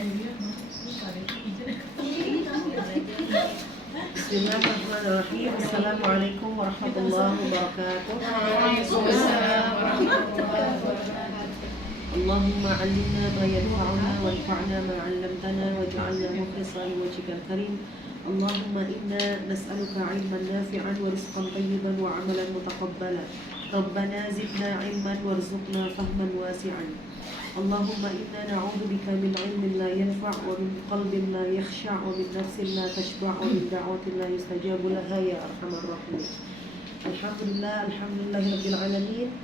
Bismillahirrahmanirrahim. Assalamualaikum warahmatullahi wabarakatuh. Allahumma 'allimna ma yanfa'una wanfa'na ma 'allamtana waj'alna mukhlishan liwajhikal karim. Allahumma inna nas'aluka 'ilman nafi'an wa rizqan thayyiban wa 'amalan mutaqabbalan. Rabbana zidna 'ilman warzuqna fahman wasi'an. Allahumma inna na'udzu bika min 'ilmin la yanfa' wa min qalbin la yakhsha' wa min nafsin la tashba' wa min da'watin la yustajabu laha ya arhamar rahimin. Alhamdulillahirabbil alamin.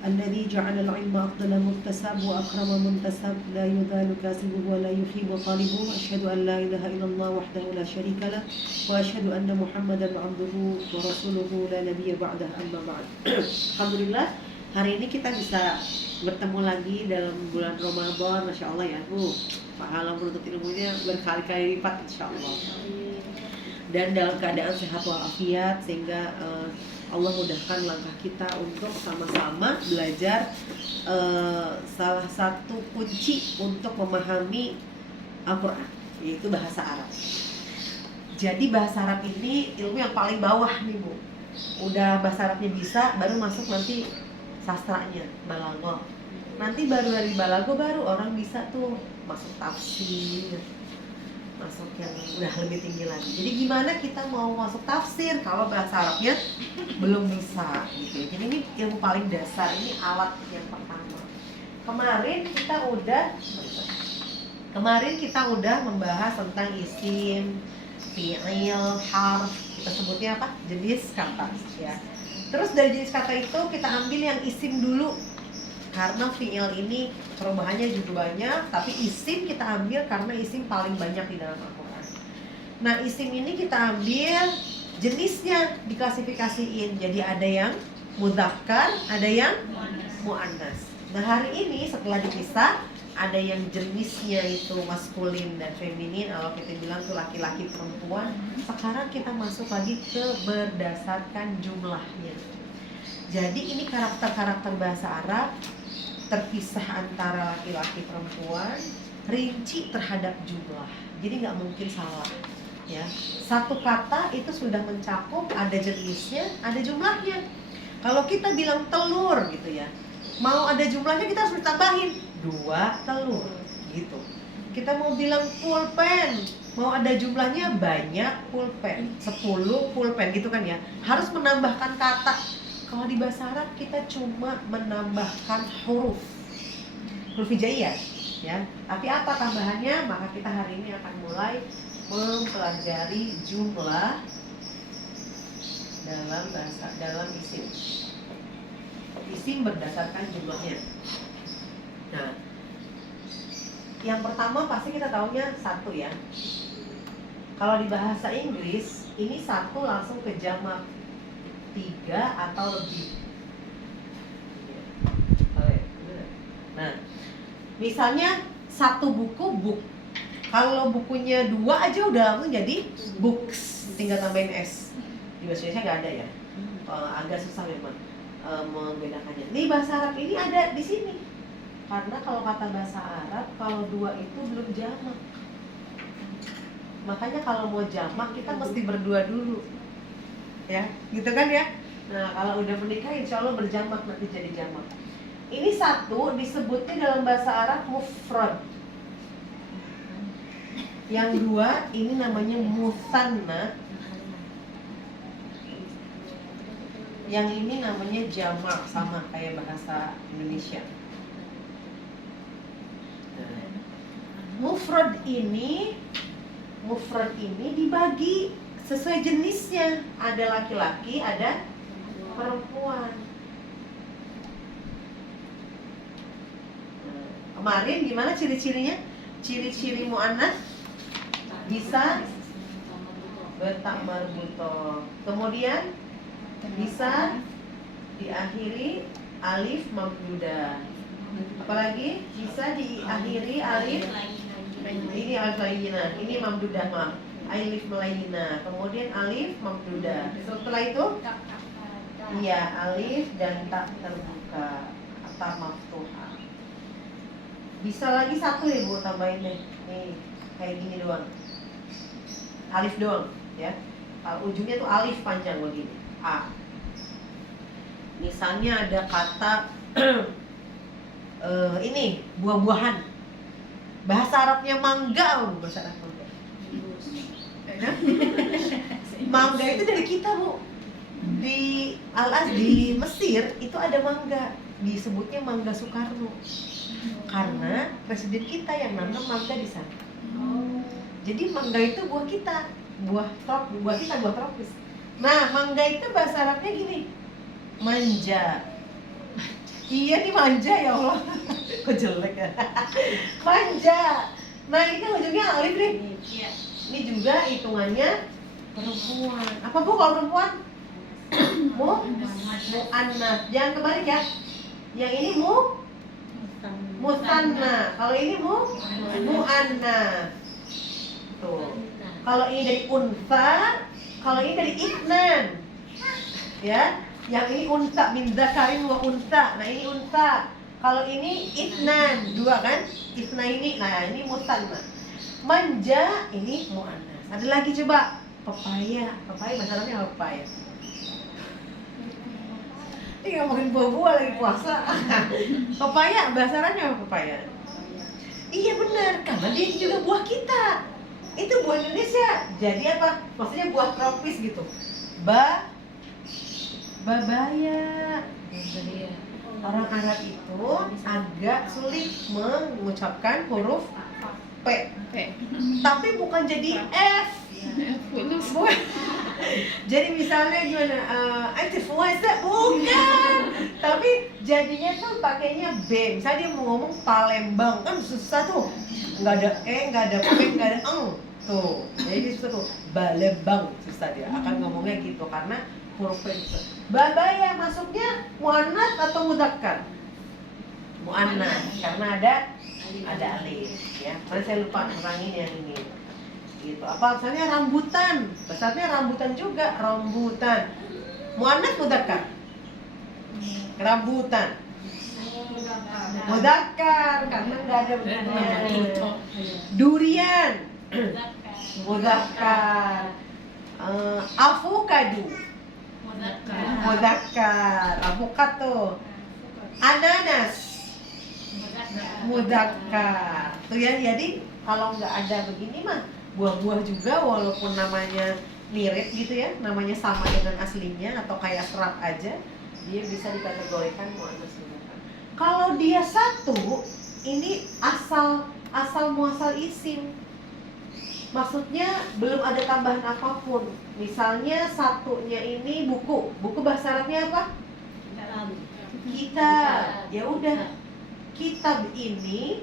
Alladzi ja'ala al-'ilma afdala muktasab wa akrama muntasab la yudhalu kasibuhu wa la yuhibu talibuhu. Asyhadu an la ilaha illallah wahdahu la syarika lah wa asyhadu anna Muhammadan 'abduhu wa rasuluhu la nabiyya ba'dah, amma ba'd. Alhamdulillah, hari ini kita bisa bertemu lagi dalam bulan Ramadan, Masya Allah ya. Pahala menuntut ilmunya berkali-kali lipat Insya Allah. Dan dalam keadaan sehat walafiat, sehingga Allah mudahkan langkah kita untuk sama-sama belajar salah satu kunci untuk memahami Al-Quran, yaitu bahasa Arab. Jadi bahasa Arab ini ilmu yang paling bawah nih Bu. Udah bahasa Arabnya bisa, baru masuk nanti sastranya, balaghah. Nanti baru dari balaghah baru orang bisa tuh masuk tafsir, masuk yang udah lebih tinggi lagi. Jadi gimana kita mau masuk tafsir kalau bahasa Arabnya belum bisa gitu. Jadi ini ilmu paling dasar, ini alat yang pertama. Kemarin kita udah membahas tentang isim, fi'il, harf, kita sebutnya apa? Jenis kata ya. Terus dari jenis kata itu kita ambil yang isim dulu, karena fi'il ini perubahannya juga banyak, tapi isim kita ambil karena isim paling banyak di dalam Al-Quran. Nah, isim ini kita ambil jenisnya, diklasifikasiin. Jadi ada yang mudzakkar, ada yang muannas. Nah, hari ini setelah dipisah, ada yang jenisnya itu maskulin dan feminin. Kalau kita bilang tuh laki-laki perempuan. Sekarang kita masuk lagi ke berdasarkan jumlahnya. Jadi ini karakter-karakter bahasa Arab terpisah antara laki-laki perempuan, rinci terhadap jumlah. Jadi nggak mungkin salah ya. Satu kata itu sudah mencakup ada jenisnya, ada jumlahnya. Kalau kita bilang telur gitu ya, mau ada jumlahnya kita harus ditambahin 2 telur gitu. Kita mau bilang pulpen, mau ada jumlahnya banyak pulpen, 10 pulpen gitu kan ya. Harus menambahkan kata. Kalau di bahasa Arab kita cuma menambahkan huruf hijaiyah ya. Tapi apa tambahannya? Maka kita hari ini akan mulai mempelajari jumlah dalam isim. Isim berdasarkan jumlahnya. Nah, yang pertama pasti kita tahunya 1 ya. Kalau di bahasa Inggris ini 1 langsung ke jamak, 3 atau lebih. Nah, misalnya 1 buku, book. Kalau bukunya 2 aja udah langsung jadi books, tinggal tambahin S. Di bahasa Indonesia nggak ada ya, agak susah memang membedakannya. Nih bahasa Arab ini ada di sini, karena kalau kata bahasa Arab kalau 2 itu belum jamak. Makanya kalau mau jamak kita mesti berdua dulu. Ya, gitu kan ya. Nah, kalau udah menikah insya Allah berjamak, nanti jadi jamak. Ini 1 disebutnya dalam bahasa Arab mufrad. Yang 2 ini namanya musanna. Yang ini namanya jamak, sama kayak bahasa Indonesia. Nah, mufrad ini dibagi sesuai jenisnya, ada laki-laki, ada perempuan. Kemarin gimana ciri-cirinya? Ciri-ciri muannats bisa betak marbutoh, kemudian bisa diakhiri alif mamdudah, apalagi bisa diakhiri alif, ini alif layyinah, ini mamdudah mam, alif layyinah, kemudian alif mamdudah. Setelah itu iya alif dan tak terbuka atau maftuhah. Bisa lagi satu ya Bu, tambahin deh. Nih, kayak gini doang. Alif doang, ya. Ujungnya tuh alif panjang begini. A. Misalnya ada kata ini buah-buahan. Bahasa Arabnya mangga, bahasa Arab mangga. Mangga itu dari kita Bu. Di di Mesir itu ada mangga, disebutnya mangga Soekarno. Karena presiden kita yang nanam mangga di sana. Jadi mangga itu buah kita, buah kita buah tropis. Nah, mangga itu bahasa Arabnya gini, manja. Iya nih manja ya Allah, kok jelek ya. Manja. Nah ini kan ujungnya alif nih. Ini juga hitungannya perempuan. Apa Bu kalau perempuan? Mu'annas. Jangan kebalik ya. Yang ini musanna. Kalau ini mu'annas. Tuh. Kalau ini dari unsa, kalau ini dari itnan. Ya, yang ini unsa min dzakarin wa unsa. Nah, ini unsa. Kalau ini itnan, dua kan? Itna ini. Nah, ini musanna. Manja ini mu'annas. Ada lagi coba. Pepaya. Pepaya bahasa Arabnya apa pepaya? Ini ngomongin buah-buah lagi puasa. Pepaya bahasa Arabnya apa pepaya? Iya benar, karena dia juga buah kita. Itu buah Indonesia. Jadi apa? Maksudnya buah tropis gitu. Babaya. Orang Arab itu agak sulit mengucapkan huruf P. Tapi bukan jadi F. Jadi misalnya gimana? Aktif puasa bukan. Tapi jadinya tuh pakainya B. Misalnya dia mau ngomong Palembang kan susah tuh. Nggak ada nggak ada P, nggak ada eng. Tuh. Jadi susah tuh. Balembang susah dia. Akan ngomongnya gitu karena huruf P itu. Babaya masuknya muannas atau mudzakkar? Muannas karena ada alif ya. Karena saya lupa nerangin yang ini. Gitu. Apa misalnya rambutan? Besarnya rambutan juga, rambutan. Muannas mudzakkar? Rambutan. Mudzakkar karena enggak ada benarnya. Durian. Mudzakkar. Avocado. Mudzakkar. Avocado. Ananas. Mudzakkar. Tuh ya, jadi kalau nggak ada begini mah buah-buah juga walaupun namanya mirip gitu ya, namanya sama dengan aslinya atau kayak serat aja, dia bisa dikategorikan muannas mudzakkar. Kalau dia satu, ini asal muasal isim. Maksudnya belum ada tambahan apapun. Misalnya satunya ini buku. Buku bahasa Arabnya apa? Kitab. Ya udah. Kitab ini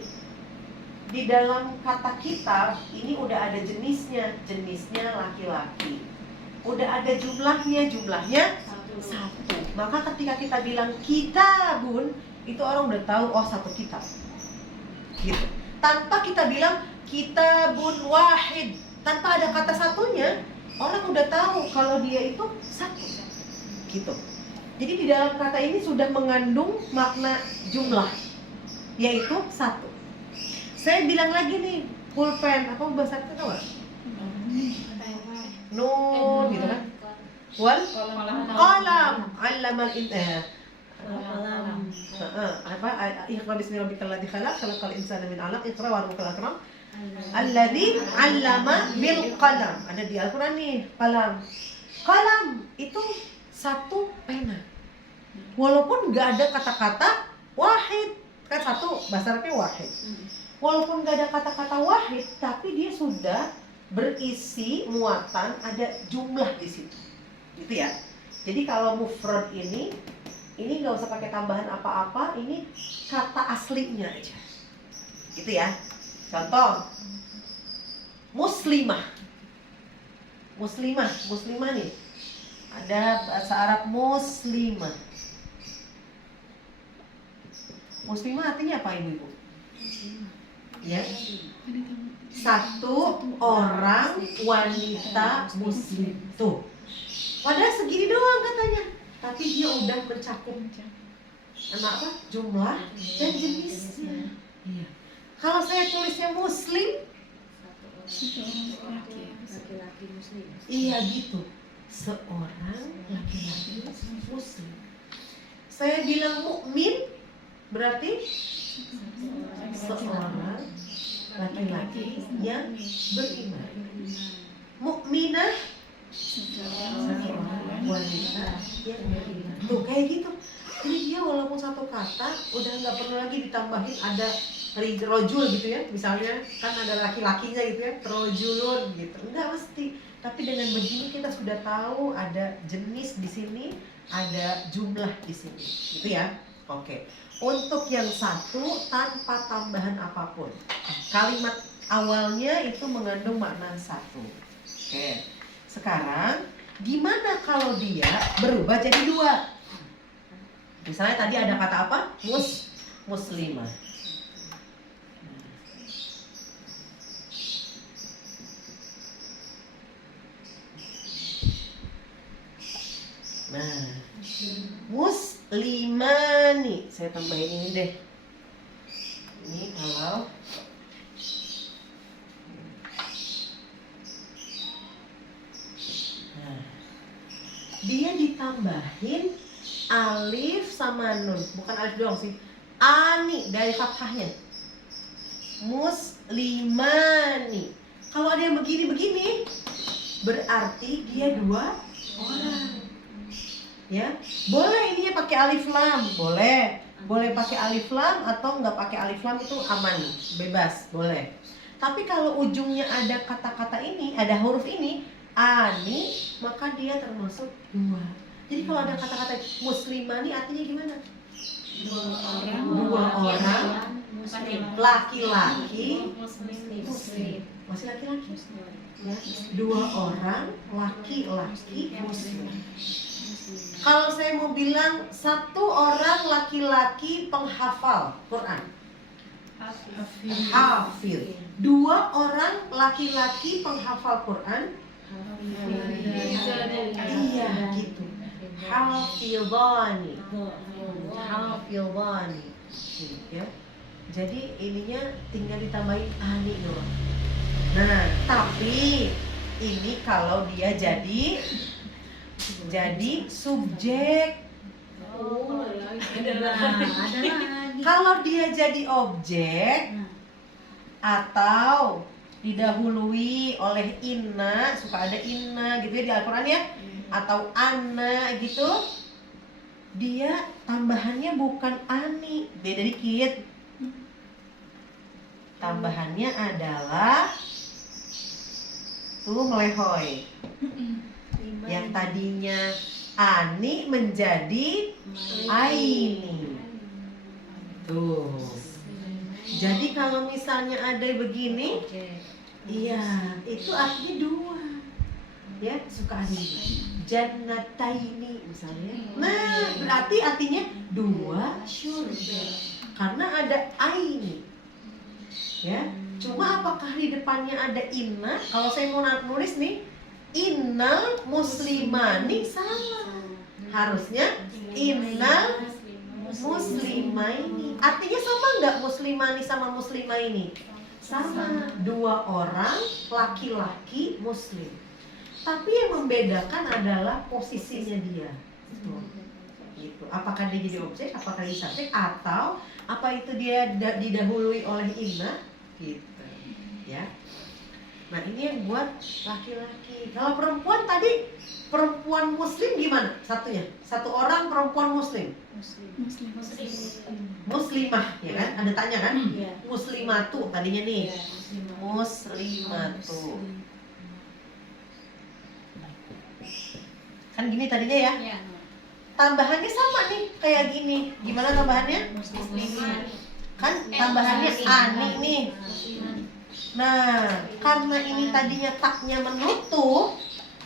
di dalam kata kitab ini udah ada jenisnya laki-laki. Udah ada jumlahnya satu. Maka ketika kita bilang kitabun, itu orang udah tahu oh satu kitab. Gitu. Tanpa kita bilang kitabun wahid, tanpa ada kata satunya, orang udah tahu kalau dia itu satu. Gitu. Jadi di dalam kata ini sudah mengandung makna jumlah, yaitu satu. Saya bilang lagi nih, pulpen, apa bahasa itu tahu nggak? Nun, gitu kan? Wal qalam, allamal apa? Iqra bismi rabbikal ladzi khalaq, khalaqal insana min 'alaq, iqra wa rabbukal akram. Alladzi 'allama bil qalam. Ada di Al-Qur'an nih, qalam. Qalam itu satu pena. Walaupun nggak ada kata-kata wahid, kan satu bahasa Arabnya wahid. Walaupun gak ada kata-kata wahid, tapi dia sudah berisi muatan, ada jumlah di situ, gitu ya. Jadi kalau mufrad ini nggak usah pakai tambahan apa-apa, ini kata aslinya aja, gitu ya. Contoh, muslimah nih, ada bahasa Arab muslimah. Muslimah artinya apa ibu? Ya, satu orang wanita muslim tuh. Padahal segini doang katanya, tapi dia udah mencakup anak apa? Jumlah dan jenisnya. Iya. Kalau saya tulisnya muslim, laki-laki muslim. iya gitu, seorang laki-laki muslim. Saya bilang mukmin, berarti seorang laki-laki yang beriman. Mukminah, seorang wanita yang beriman. Tuh kayak gitu. Jadi dia walaupun satu kata udah nggak perlu lagi ditambahin ada rojul gitu ya, misalnya kan ada laki-lakinya gitu ya, rojulun gitu, nggak mesti. Tapi dengan begini kita sudah tahu ada jenis di sini, ada jumlah di sini, gitu ya. Oke. Untuk yang satu tanpa tambahan apapun, kalimat awalnya itu mengandung makna satu. Oke. Sekarang gimana kalau dia berubah jadi dua? Misalnya tadi ada kata apa? Muslimah. Nah, muslimani. Saya tambahin ini deh. Ini kalau nah, dia ditambahin alif sama nun, bukan alif doang sih. Ani dari fathahnya. Muslimani. Kalau ada yang begini-begini, berarti dia dua orang. Ya, boleh ininya pakai alif lam, boleh. Boleh pakai alif lam atau nggak pakai alif lam itu aman, bebas, boleh. Tapi kalau ujungnya ada kata-kata ini, ada huruf ini, ani, maka dia termasuk dua. Jadi kalau ada kata-kata muslimani artinya gimana? Dua orang laki-laki muslim. Masih laki-laki? Ya. Dua orang laki-laki muslim. Kalau saya mau bilang satu orang laki-laki penghafal Quran, hafil. Dua orang laki-laki penghafal Quran, iya gitu. Hafidhani. Ya. Jadi ininya tinggal ditambahin ani doang. Nah, tapi ini kalau dia jadi subjek. Ada lagi. Kalau dia jadi objek atau didahului oleh inna, suka ada inna gitu ya di Al-Quran ya, atau anna gitu, dia tambahannya bukan ani, beda dikit. Tambahannya adalah tuh melehoy. Yang tadinya ani menjadi aini. Tuh. Jadi kalau misalnya ada begini, iya, itu artinya dua. Ya, suka ada jannataini misalnya. Nah, berarti artinya dua surga. Karena ada aini. Ya, cuma apakah di depannya ada inna? Kalau saya mau nulis nih, innal muslimani, salah. Harusnya innal muslimaini. Artinya sama nggak muslimani sama muslimah ini? Sama. Dua orang laki-laki muslim. Tapi yang membedakan adalah posisinya dia. Gitu. Apakah dia jadi objek, apakah dia subjek, atau apa itu dia didahului oleh inna? Gitu. Ya. Nah, ini yang buat laki-laki. Kalau perempuan tadi, perempuan muslim gimana? Satunya, satu orang perempuan muslim. Muslimah, ya kan? Ada tanya kan? Muslimatu tadinya nih. Muslimatu. Kan gini tadinya ya? Tambahannya sama nih, kayak gini. Gimana tambahannya? Kan tambahannya ani nih. Nah, karena ini tadinya taknya menutup,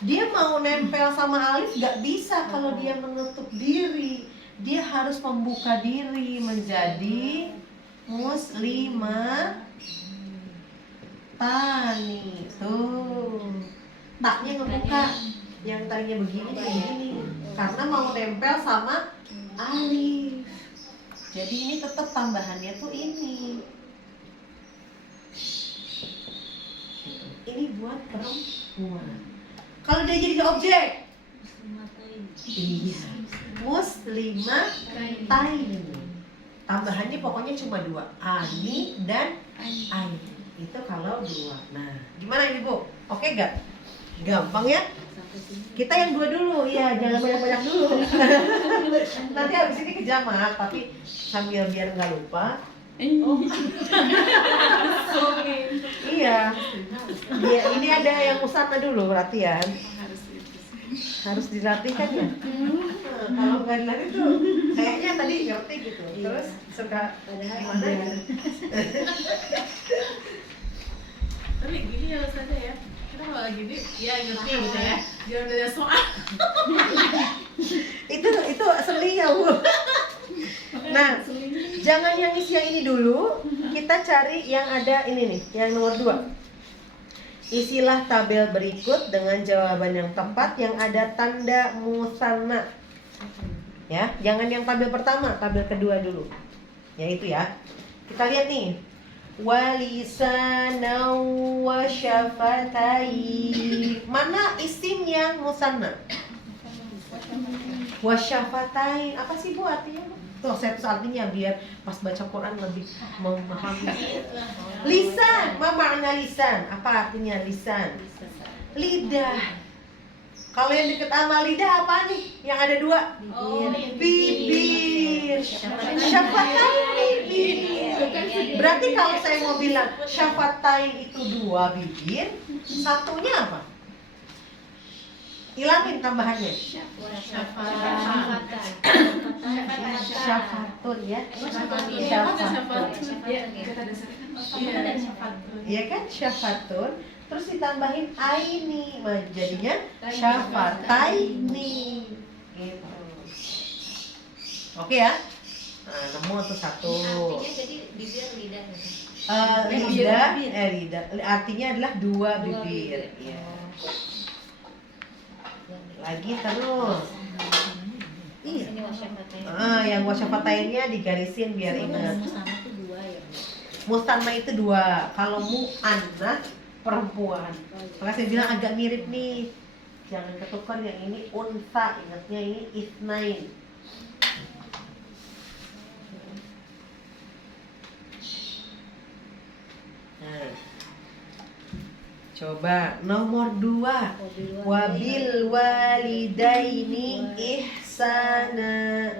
dia mau nempel sama alif gak bisa kalau dia menutup diri. Dia harus membuka diri menjadi muslimah tani. Tuh, taknya ngebuka. Yang tadinya begini jadi begini. Karena mau nempel sama alif. Jadi ini tetap tambahannya tuh ini. buat perempuan. Kalau dia jadi objek, Muslimatain. iya, muslimatain. Tambahannya pokoknya cuma 2, ani dan ain. Itu kalau 2. Nah, gimana ini Bu? Oke gak? Gampang ya? Sampai sini. Kita yang 2 dulu, ya jangan banyak-banyak dulu. Nanti habis ini ke jamak, tapi sambil biar nggak lupa. Iya. Iya, ini ada yang usana dulu latihan. Harus dilatihkan ya. Kalau nggak dilatih tuh, kayaknya tadi ngerti gitu. Terus suka Padahal gimana ya? Tapi gini ya Ustazah ya, kita kalau gini ya ngerti gitu ya, jangan ada soal. Itu seninya Bu. Nah, jangan yang isi yang ini dulu. Kita cari yang ada ini nih, yang nomor 2. Isilah tabel berikut dengan jawaban yang tepat yang ada tanda musanna. Ya, jangan yang tabel pertama, tabel kedua dulu. Ya itu ya. Kita lihat nih. Walisana wa syafatai. Mana isim yang musanna? Wa syafatain. Apa sih Bu artinya? Tuh, saya tulis artinya biar pas baca Quran lebih memahami. Lisan, ma makna lisan? Apa artinya lisan? Lidah. Kalau yang deket sama lidah apa nih? Yang ada 2? Bibir. Syafatain bibir. Berarti kalau saya mau bilang syafatain itu 2 bibir, satunya apa? Hilangin tambahannya. Syafatun ya. Iya kan, syafatun. Terus ditambahin aini, jadinya syafataini. Gitu. Oke ya. Nah, nemu tuh 1. Artinya jadi bibir lidah. Lidah. Artinya adalah 2 bibir. Iya. Lagi terus. Iya. Ini wasyafatain. Yang wasyafatainnya digarisin biar ingat. Sama tuh 2 ya. Mustanna itu 2. Kalau mu'annas perempuan. Maka saya bilang agak mirip nih. Jangan ketukar, yang ini unsa, ingatnya ini isnain. Nah. Coba nomor 2. Wabil walidaini ihsana.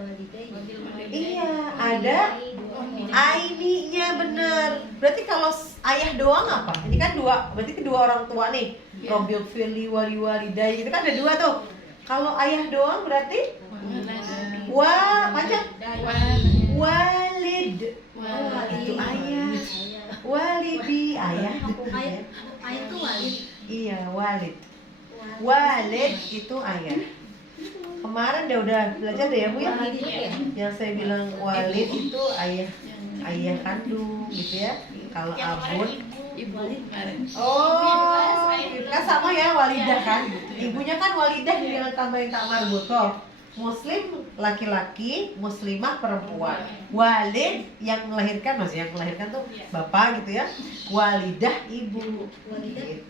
Iya, ada aininya bener. Berarti kalau ayah doang apa? Ini kan 2, berarti kedua orang tua nih. Robil fili wali walidai, itu kan ada 2 tuh. Kalau ayah doang berarti panjang. Walid. Itu ayah. Walidi ayah. Ayah tuh walid. Iya, walid. Walid itu ayah. Kemarin udah belajar deh ya Bu ya. Yang saya bilang walid itu ayah kandung gitu ya. Kalau abun Ibu. oh, kan sama ya walidah kan. Ibunya kan walidah yang tambahin tak marbutoh. Muslim laki-laki, muslimah perempuan. Walid yang melahirkan, maksudnya yang melahirkan tuh bapak gitu ya. Walidah ibu. Walidah. Gitu.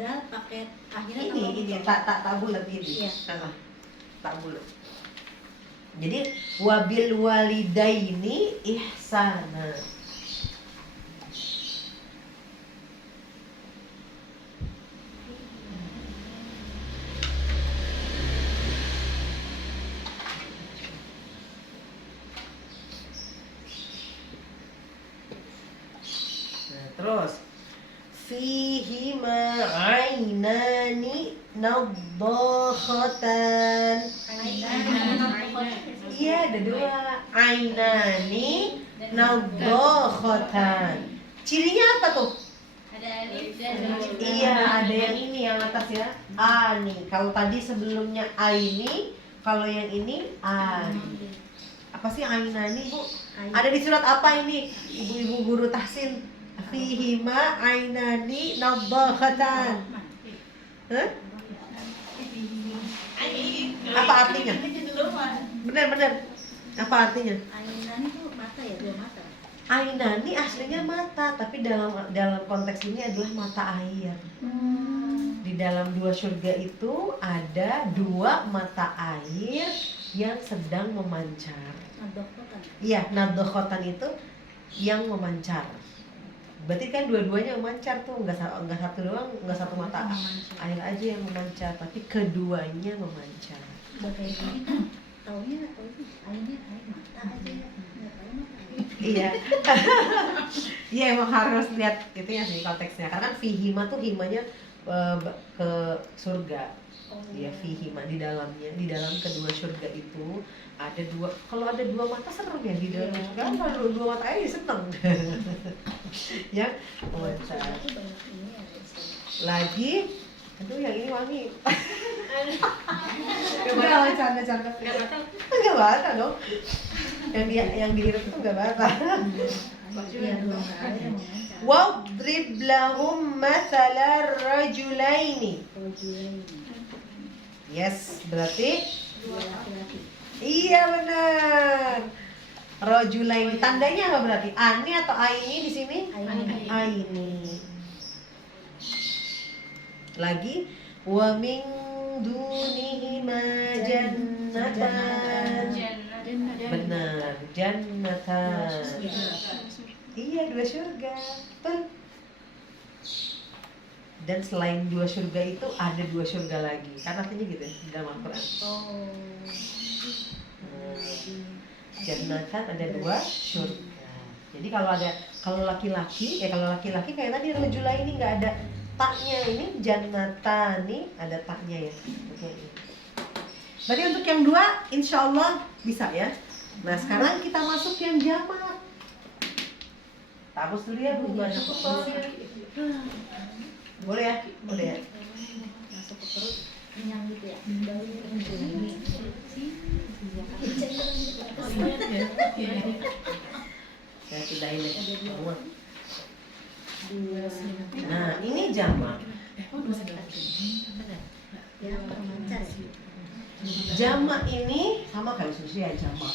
Dan pakai akhirnya Ini tak bulat ini. Iya. Tak bulat. Jadi wabil walidaini ihsana. Terus fihima ainani nadhakhatan. Iya, ada 2. Ainani nadhakhatan. Cirinya apa tuh? Ada alif dan Iya, ada yang ini yang atas ya. Ani. Kalau tadi sebelumnya aini, kalau yang ini ani. Apa sih ainani, Bu? Ada di surat apa ini? Ibu-ibu guru tahsin. Fihima ainani nadhakhatan. Hah? Apa artinya? Benar. Apa artinya? Ainan itu mata ya, 2 mata. Ainani aslinya mata, tapi dalam konteks ini adalah mata air. Di dalam dua surga itu ada dua mata air yang sedang memancar. Nadokhotan. Iya, nadokhotan itu yang memancar. Berarti kan dua-duanya memancar tuh, nggak satu doang, nggak satu mata air aja yang memancar, tapi keduanya memancar. Udah kayak gini kan, taunya airnya air mata aja, nggak tahu mata air. Iya. Iya, emang harus lihat itu ya sih konteksnya. Karena kan fihima tuh himanya ke surga. Iya, fihima di dalamnya, di dalam kedua surga itu ada dua. Kalau ada dua mata serem ya di dalam surga. Kalau dua mata aja seneng. Ya, memancar. Itu banyak ini ada istilah. Lagi, aduh yang ini wangi. Enggak, canda. Enggak batal dong. Yang dihirup itu enggak batal. Iya, dua air yang memancar. Wadrib lahum mathalar rajulaini. Rojulaini. Yes, berarti Dua laki-laki. iya benar. Rajulaini. Tandanya apa berarti? Ani atau aini di sini? Aini. Aini. Lagi wa min dunihima jannatan. Benar, jannatan. Iya, dua surga. Betul. Dan selain dua surga itu ada dua surga lagi. Kan artinya gitu ya, di dalam Al-Qur'an. Oh. Jannatan ada dua surga. Jadi kalau laki-laki kayak tadi rajula ini nggak ada taknya, ini jannatan nih ada taknya ya. Oke. Berarti untuk yang dua insya Allah bisa ya. Nah sekarang kita masuk yang jamak. Hapus dulu ya Bu, banyak foto. Boleh ya? Boleh ya? Masuk ke perut, kenyang gitu ya. Saya sudahin deh. Dua. Nah ini jamak. Ya, pemancar ya. Jamak ini sama kayak susu ya jamak.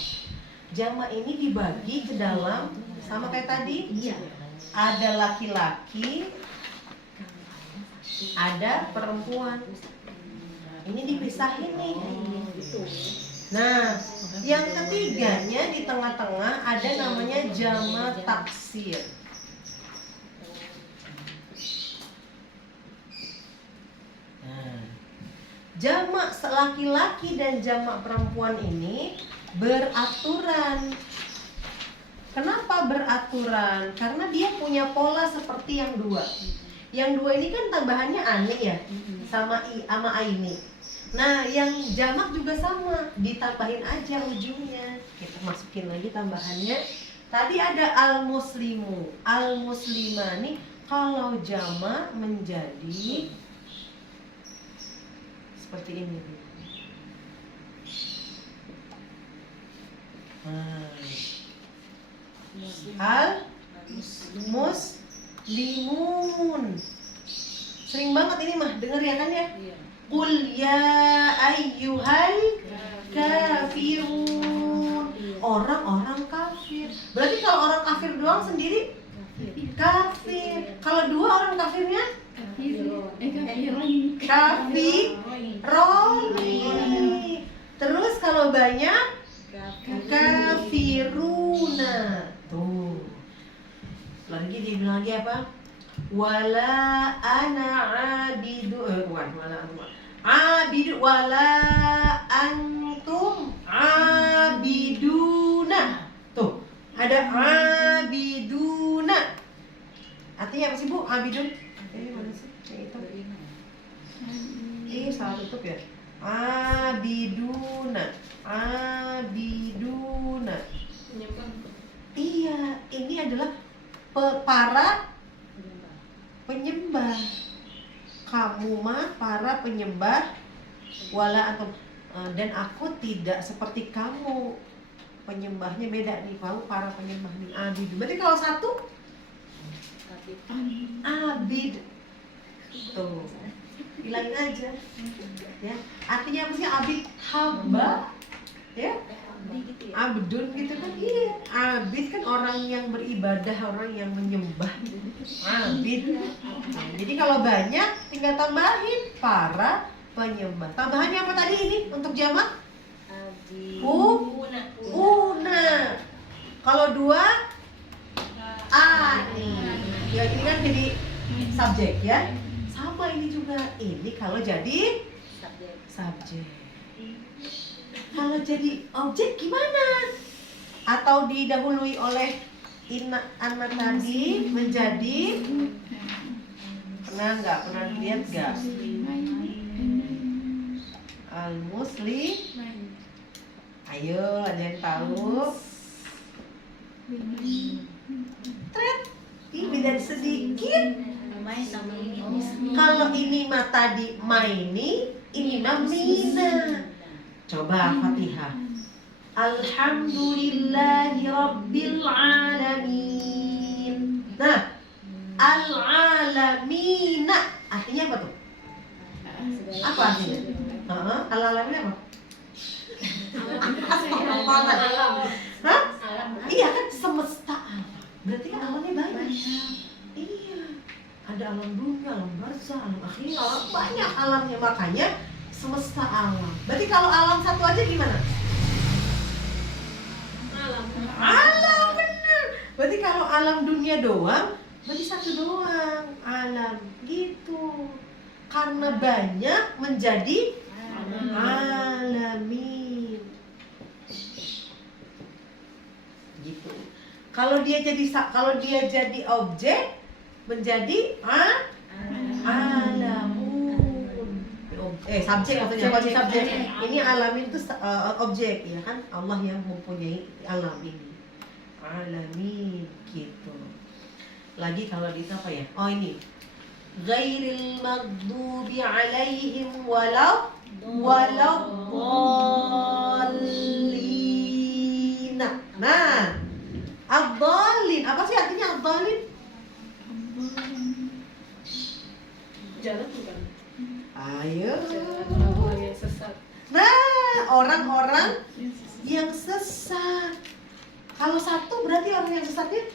Jamak ini dibagi ke dalam sama kayak tadi. Iya. Ada laki-laki, ada perempuan. Ini dipisahin nih. Nah, yang ketiganya di tengah-tengah ada namanya jamak taksir. Nah, jamak laki-laki dan jamak perempuan ini beraturan. Kenapa beraturan? Karena dia punya pola seperti yang dua. Yang dua ini kan tambahannya ani ya, sama aini. Nah, yang jamak juga sama, ditambahin aja ujungnya. Kita masukin lagi tambahannya. Tadi ada al-muslimu, al-muslimani. Kalau jamak menjadi seperti ini. Al-muslimun. Sering banget ini mah, denger ya kan ya? Qul ya ayyuhal kafirun. Orang-orang kafir. Berarti kalau orang kafir doang sendiri kafir. Kalau dua orang kafirnya kafironi. Terus kalau banyak kafiruna. Tuh. Lagi dibilang lagi apa? Wala ana abidu abidu wala antum abiduna. Tuh, ada abiduna. Artinya apa sih Bu? Abidun? Ini mana sih? Itu. Ini salah tutup ya. Abiduna. Abiduna. Iya, ini adalah para penyembah. Kamu mah para penyembah wala atau dan aku tidak seperti kamu. Penyembahnya beda nih, kamu para penyembah nih abid. Berarti kalau satu abid. Tuh. Bilangin aja. Ya. Artinya apa sih abid? Hamba. Ya. abdi gitu ya. Abdun gitu kan, iya. Abid kan orang yang beribadah, orang yang menyembah. Abid. Nah, jadi kalau banyak tinggal tambahin para penyembah. Tambahannya apa tadi ini untuk jamak? Abdi. Una. Kalau dua, ani. Ya ini kan jadi subjek ya. Sama ini juga. Ini kalau jadi Subjek. subjek. Kalau jadi objek gimana? Atau didahului oleh ana tadi menjadi, pernah lihat nggak? Al-muslim. Ayo, ada yang tahu? Tret, ini beda sedikit. Main sama ini. Kalau ini mah tadi maini, ini mah mina. Coba Fatihah. Alhamdulillahi Rabbil Alamin. Nah, Al-Alamina artinya apa tuh? Apa artinya? Al-Alamin apa? Hah? Iya kan semesta alam. Berarti kan alamnya banyak. Iya. Ada alam dunia, alam barzah, alam akhirat, alam banyak alamnya, makanya semesta alam. Berarti kalau alam satu aja gimana? Alam bener. Berarti kalau alam dunia doang, berarti satu doang alam gitu. Karena banyak menjadi alamin. Gitu. Kalau dia jadi objek menjadi alamun. Subjek maksudnya, apa sih subjek? Ini alamin itu objek ya kan, Allah yang mempunyai alam ini. Alamin gitu. Lagi kalau di apa ya? Oh ini. Ghairil maghdubi alaihim waladdallin. Nah, ad-dallin. Apa sih artinya ad-dallin? Jalan bukan? Ayo. Orang yang sesat. Nah, orang-orang yang sesat. Kalau satu berarti orang yang sesatnya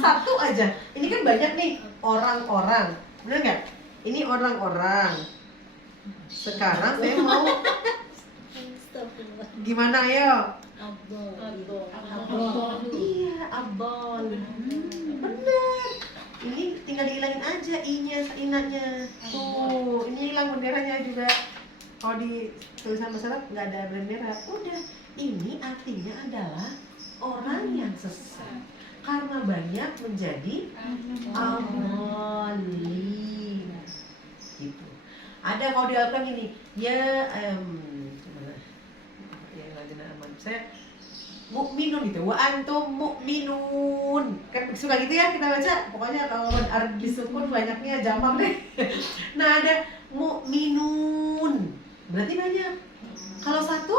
satu aja. Ini kan banyak nih orang-orang. Benar nggak? Ini orang-orang. Sekarang saya mau gimana ayo? Iya, abdol. Benar. Ini tinggal dihilangin aja i-nya, inanya. Tuh, ini hilang benderanya juga. Kalau di tulisan masyarakat nggak ada bendera. Udah, ini artinya adalah orang yang sesat. Karena banyak menjadi amolin. Gitu. Ada kalau di Al-Quran gini, ya gimana? Ya lajana aman. Saya mukminun gitu, wa antum mukminun. Kan suka gitu ya kita baca. Pokoknya kalau Arab disukun banyaknya jamak deh. Nah, ada mukminun. Berarti banyak. Kalau satu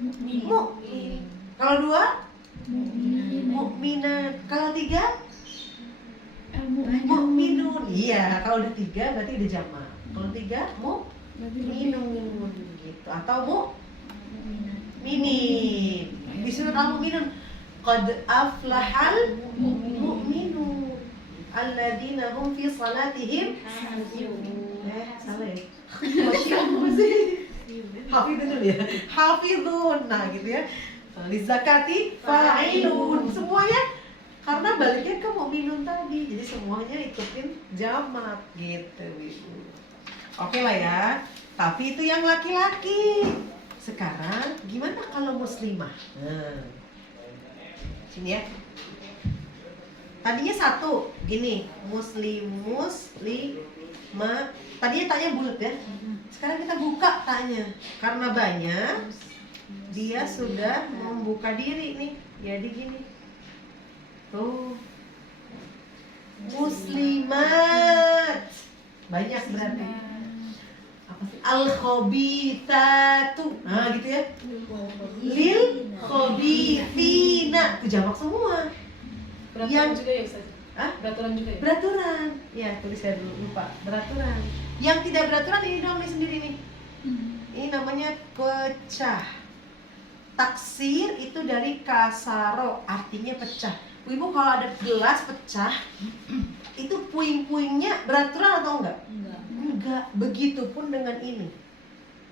mukmin. Kalau dua mukminat. Kalau tiga mukminun. Iya, kalau udah tiga berarti udah jamak. Kalau tiga mukminun gitu. Atau mukminin. Di surat Al-Mu'minun, qad aflahal mu'minun alladzina hum fi salatihim salah ya? Hafidun dulu ya. Hafidun. Nah, gitu ya. Lizakati fa'ilun. Semuanya karena baliknya ke mu'minun tadi. Jadi semuanya ikutin jamak gitu, Ibu. Oke lah ya. Tapi itu yang laki-laki. Sekarang gimana kalau muslimah? Nah, sini ya. Tadinya satu, gini, muslimah. Tadinya tanya bulat ya. Sekarang kita buka tanya. Karena banyak, dia sudah membuka diri nih. Jadi gini. Tuh. Muslimat. Banyak berarti. Al-khabithatu. Nah, gitu ya. Lil khabithina. Itu jamak semua. Beraturan juga ya Ustaz? Hah? Beraturan juga ya? Beraturan. Ya, tulis saya dulu lupa. Beraturan. Yang tidak beraturan ini doang nih sendiri nih. Ini Ini namanya pecah. Taksir itu dari kasaro, artinya pecah. Ibu kalau ada gelas pecah, itu puing-puingnya beraturan atau enggak? Enggak. Enggak. Begitupun dengan ini.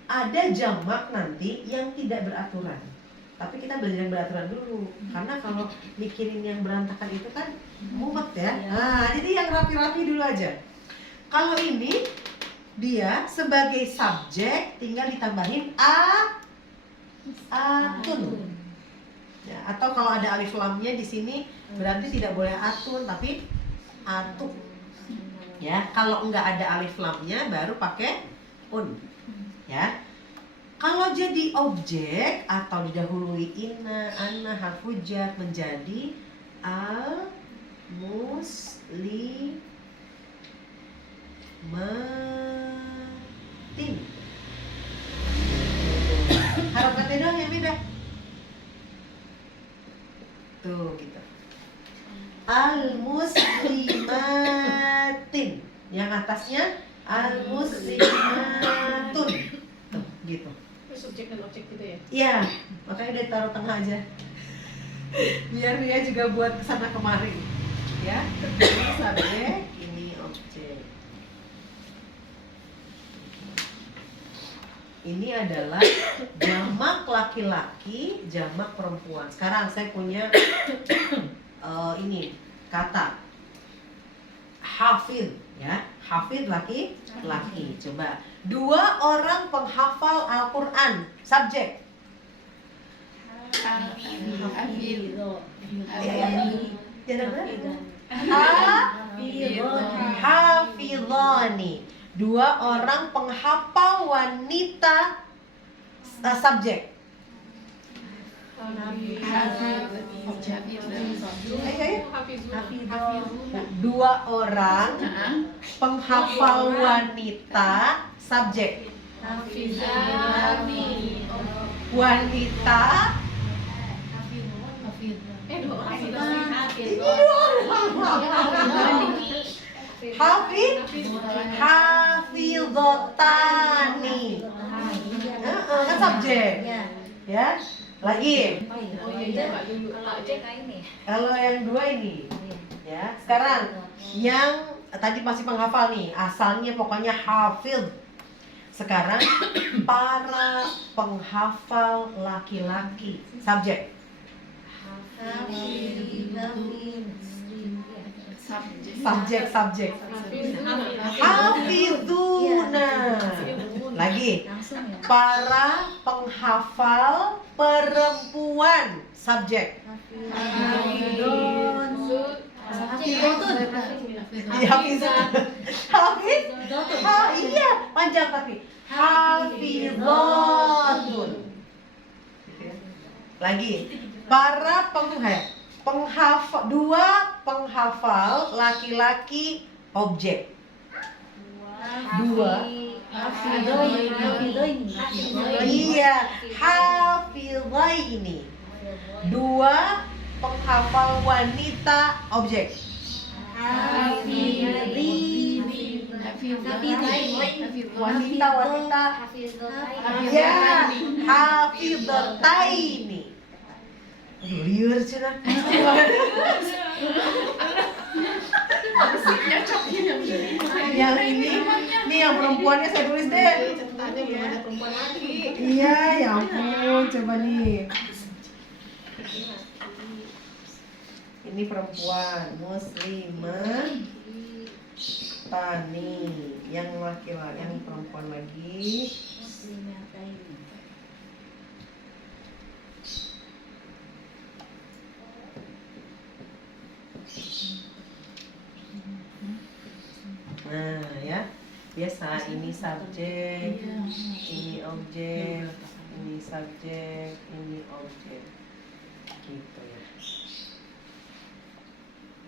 Ada jamak nanti yang tidak beraturan. Tapi kita belajar yang beraturan dulu. Karena kalau mikirin yang berantakan itu kan mumet ya. Nah, jadi yang rapi-rapi dulu aja. Kalau ini dia sebagai subjek tinggal ditambahin atun. Ya, atau kalau ada alif lamnya di sini berarti tidak boleh atun tapi atu. Ya, kalau enggak ada alif lamnya baru pakai un. Ya. Kalau jadi objek atau didahului inna, anna, harfu jar menjadi al muslimatin. Harokatnya doang yang beda. Tuh gitu. Al muslimatin. Yang atasnya al muslimatun. Tuh gitu. Subjek dan objek gitu ya? Iya, makanya udah taruh tengah aja. Biar dia juga buat kesana kemari. Ya, ini subjek, ini objek. Ini adalah jamak laki-laki, jamak perempuan. Sekarang saya punya ini kata hafid, ya, hafid laki-laki. Coba. 2 orang penghafal Al-Quran. Subjek. Hafidhani. 2 orang penghafal wanita. Subjek. Dua orang penghafal wanita. Subjek. Wanita. Hafid. Hafidhotani. Kan subjek. Ya. Lagi. Kalau yang 2 ini. Ya. Sekarang yang tadi masih penghafal nih. Asalnya pokoknya hafid. Sekarang para penghafal laki-laki. Subjek. Subjek. Hafiduna. Lagi. Para penghafal perempuan. Subjek. Iya, panjang tapi hafidhatun. Lagi, para penghafal 2 penghafal laki-laki objek. 2 Iya, hafidhai ini. 2 penghafal wanita objek. Wanita. Ya, hafidhataini. Aduh, liur cenah. Yang ini yang perempuannya saya tulis deh. Catatannya belum ada perempuan lagi. Iya, ya ampun, coba nih. Ini perempuan, muslimah, tani, yang laki-laki, yang perempuan lagi. Nah, ya. Biasa ini subjek, ini objek, ini subjek, ini objek. Gitu ya.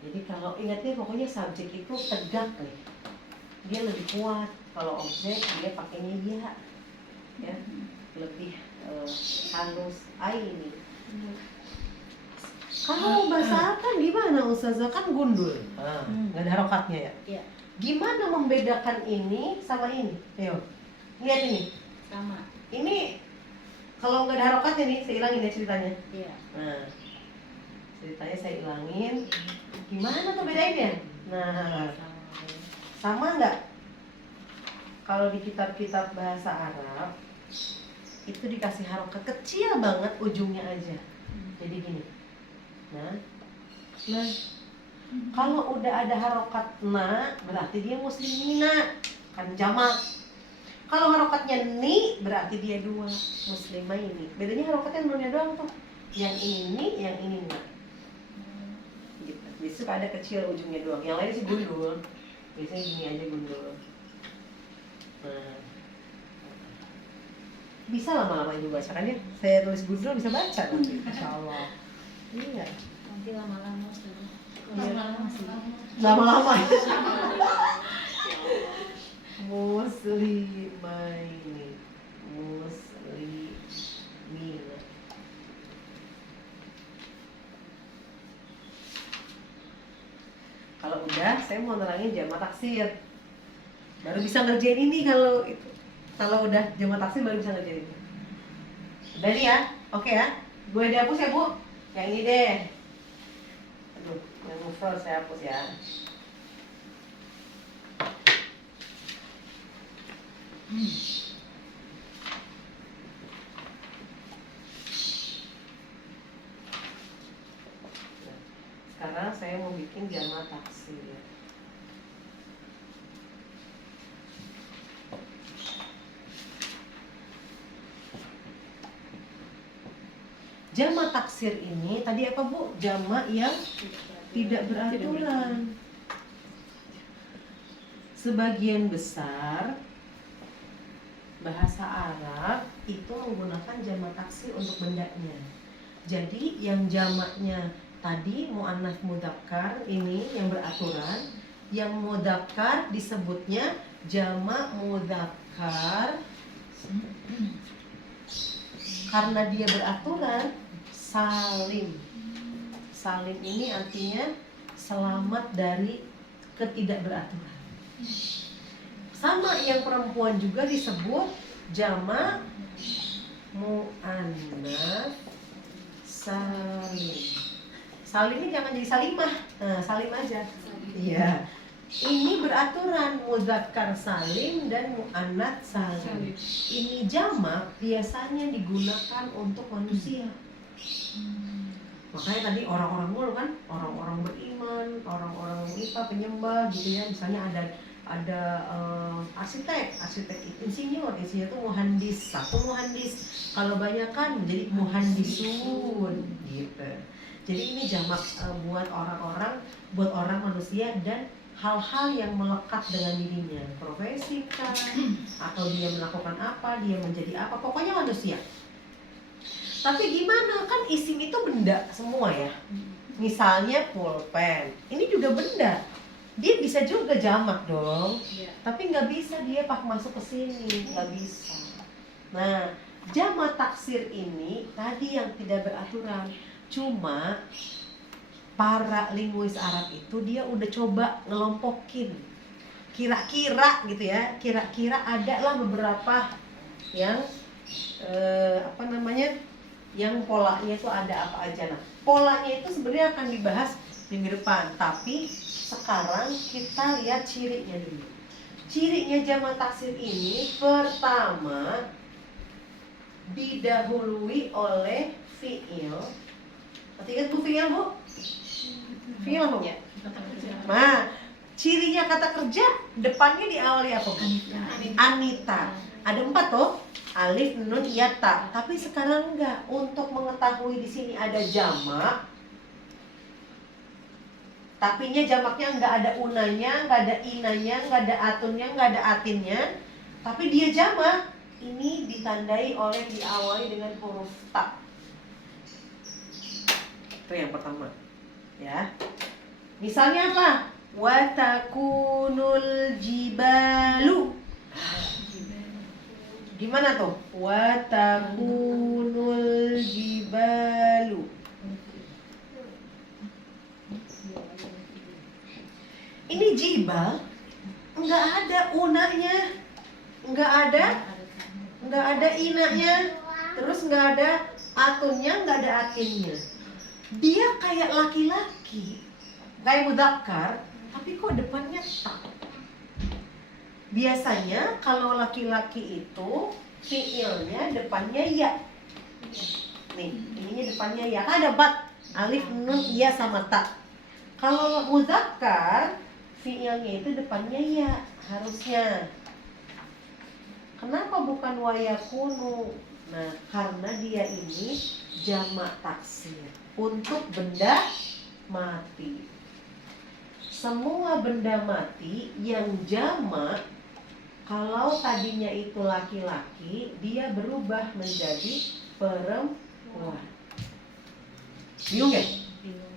Jadi kalau ingatnya pokoknya subjek itu tegak nih. Dia lebih kuat. Kalau objek dia pakainya ya. Lebih halus ini. Kalau bahasa kan gimana Ustazah, kan gundul. Nggak ada harokatnya ya? Iya. Gimana membedakan ini sama ini? Ayo, lihat ini. Sama. Ini kalau nggak ada harokatnya nih, saya ilangin ya ceritanya. Iya. Nah, ceritanya saya ilangin. Gimana tuh bedainnya? Nah, sama nggak? Kalau di kitab-kitab bahasa Arab itu dikasih harokat kecil banget ujungnya aja. Jadi gini. Nah, kalau udah ada harokat na berarti dia muslimina, kan jamak. Kalau harokatnya ni berarti dia dua, muslimah ini. Bedanya harokatnya nunnya doang tuh. Yang ini, yang ini na. Gitu. Biasanya ada kecil ujungnya doang. Yang lain sih gundul. Biasanya gini aja gundul. Nah, bisa lama-lama ibu bacakannya. Saya tulis gundul bisa baca nanti, insya Allah. Iya. Nanti lama-lama sudah. Lama-lama masih. Lama-lama. Muslimaini, muslimina. Kalau udah, saya mau nerangin jamak taksir. Baru bisa ngerjain ini kalau itu. Kalau udah jamak taksir baru bisa ngerjain ini. Udah nih ya, oke ya. Gue dihapus ya Bu. Yang ini deh. Aduh, yang mufrad saya hapus ya. Sekarang saya mau bikin jamak taksir. Jamak taksir ini tadi apa Bu? Jamak yang tidak beraturan. Sebagian besar bahasa Arab itu menggunakan jamak taksir untuk bendanya. Jadi yang jamaknya tadi muannats mudzakkar ini yang beraturan, yang mudzakkar disebutnya jamak mudzakkar karena dia beraturan salim. Salim ini artinya selamat dari ketidakberaturan. Sama yang perempuan juga disebut jamak muannats salim. Salim ini jangan jadi salimah. Nah, salim aja. Iya. Ini beraturan mudzakkar salim dan muannats salim. Ini jamak biasanya digunakan untuk manusia. Makanya tadi orang-orang mulu kan, orang-orang beriman, orang-orang penyembah gitu ya. Misalnya ada arsitek itu insinyur itu muhandis, satu muhandis. Kalau banyak kan menjadi muhandisun gitu. Jadi ini jamak buat orang-orang, buat orang manusia dan hal-hal yang melekat dengan dirinya, profesi kan, atau dia melakukan apa, dia menjadi apa, pokoknya manusia. Tapi gimana, kan isim itu benda semua ya. Misalnya pulpen, ini juga benda. Dia bisa juga jamak dong, tapi nggak bisa dia masuk ke sini, nggak bisa. Nah, jamak taksir ini tadi yang tidak beraturan. Cuma para linguis Arab itu dia udah coba ngelompokin. Kira-kira gitu ya, kira-kira ada lah beberapa yang yang polanya itu ada apa aja. Nah, polanya itu sebenarnya akan dibahas minggu depan, tapi sekarang kita lihat cirinya dulu. Cirinya jamak taksir ini pertama didahului oleh fiil. Ingat Bu fiil Bu? Fiil Bu? Ya, kata kerja. Nah, cirinya kata kerja depannya diawali apa Bu? Anita. Ada 4 tuh. Alif, nun, ya, ta. Tapi sekarang enggak. Untuk mengetahui di sini ada jamak, tapinya jamaknya enggak ada unanya, enggak ada inanya, enggak ada atunnya, enggak ada atinnya. Tapi dia jamak. Ini ditandai oleh diawali dengan huruf ta. Itu yang pertama. Ya. Misalnya apa? Wa takunul jibalu. Gimana tuh? Wa takunul jibalu. Ini jibal enggak ada unanya. Enggak nggak ada inanya, terus nggak ada atunnya, nggak ada atinnya. Dia kayak laki-laki, kayak mudzakkar, tapi kok depannya ta. Biasanya kalau laki-laki itu fiilnya depannya ya. Nih, ininya depannya ya. Kan ada bat, alif, nun, ya sama ta. Kalau mudzakkar fiilnya itu depannya ya harusnya. Kenapa bukan wayakunu? Nah, karena dia ini jamak taksir untuk benda mati. Semua benda mati yang jamak, kalau tadinya itu laki-laki, dia berubah menjadi perempuan. Bingung ya?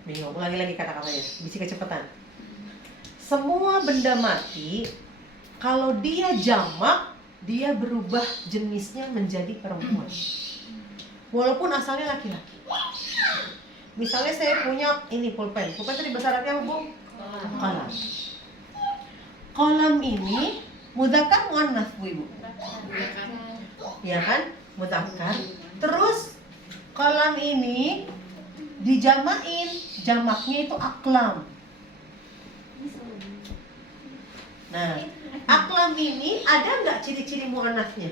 Bingung. Ulangi lagi kata-katanya, bisa kecepatan. Semua benda mati, kalau dia jamak, dia berubah jenisnya menjadi perempuan. Walaupun asalnya laki-laki. Misalnya saya punya ini pulpen. Pulpen itu di bahasa Arabnya apa, Bu? Qalam. Qalam ini mudzakkar muannats, Bu, Ibu? Ya kan? Mudzakkar. Terus qalam ini dijamain, jamaknya itu aqlam. Nah, aqlam ini ada nggak ciri-ciri muannatsnya?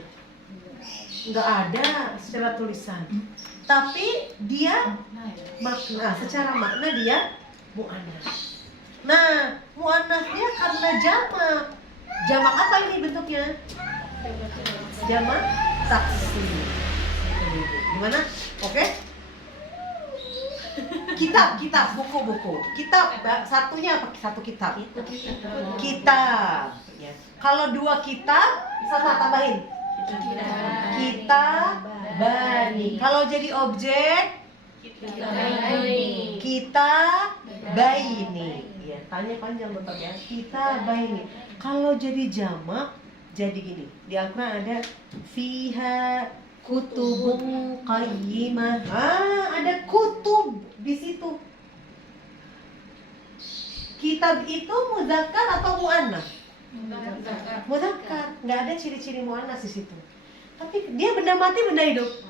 Nggak ada secara tulisan. Tapi dia makna, secara makna dia muannats. Nah, muannatsnya karena jamak. Jamak apa ini bentuknya? Jamak taksir. Gimana? Oke? Kitab, buku. Kitab, satunya apa? Satu kitab. Kitab. Ya. Kalau dua kitab, sama tambahin. Kita bani. Kalau jadi objek, kita baini. Ya, tanya panjang bentar ya. Kita baini. Kalau jadi jamak, jadi gini. Di Al-Quran ada fiha kutubun qayyimah. Ada kutub di situ. Kitab itu mudzakkar atau muannats? Mudzakkar. Nggak ada ciri-ciri muannats di situ. Tapi dia benda mati, benda hidup?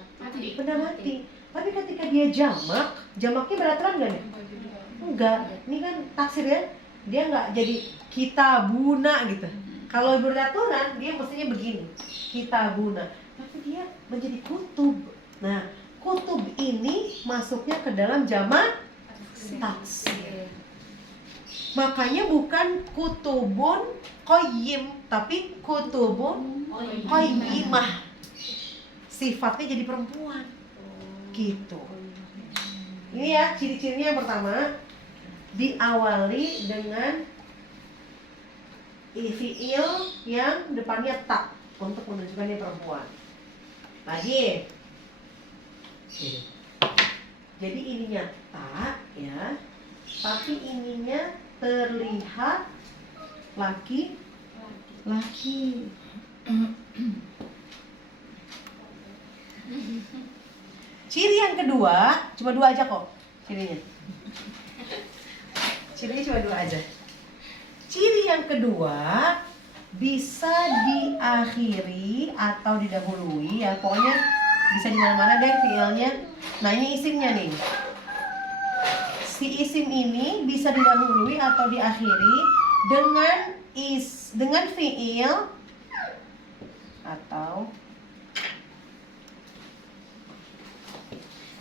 Benda mati. Tapi ketika dia jamak, jamaknya beraturan nggak nih? Enggak. Ini kan taksir ya. Dia nggak jadi kitabuna gitu. Kalau beraturan, dia mestinya begini. Kitabuna. Tapi dia menjadi kutub. Nah, kutub ini masuknya ke dalam jamak taksir. Makanya bukan kutubun qayyim, tapi kutubun qayyimah. Sifatnya jadi perempuan. Gitu. Ini ya ciri-cirinya yang pertama, diawali dengan fiil yang depannya ta untuk menunjukkan dia perempuan. Lagi. Jadi ininya ta ya, tapi ininya terlihat laki. Ciri yang kedua, cuma dua aja kok cirinya. Cirinya cuma dua aja. Ciri yang kedua bisa diakhiri atau didahului, ya pokoknya bisa di mana-mana deh fiilnya. Nah, ini isimnya nih. Si isim ini bisa didahului atau diakhiri dengan fiil atau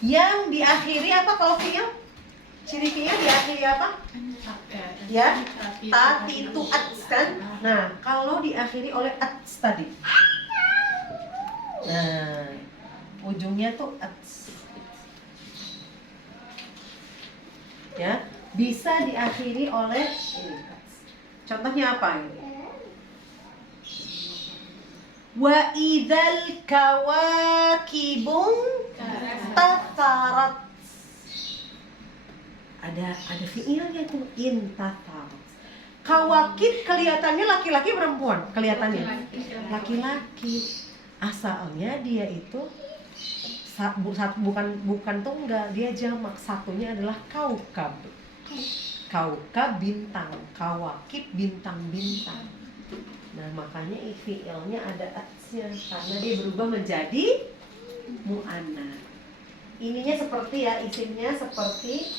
yang diakhiri apa kalau fiil? Ciri fiil diakhiri apa? Ya, tati itu ats kan? Nah, kalau diakhiri oleh ats tadi. Nah, ujungnya tuh ats. Ya, bisa diakhiri oleh ini. Contohnya apa ini? Wa idzal kawakibun tatharat. Ada fiilnya tuh intatharat. Kawakib kelihatannya laki-laki perempuan? Kelihatannya laki-laki. Asalnya dia itu bukan tunggal, dia jamak. Satunya adalah kaukab. Kaukab bintang, kawakib bintang-bintang. Nah, makanya fi'ilnya ada atsnya karena dia berubah menjadi mu'annas. Ininya seperti ya, isimnya seperti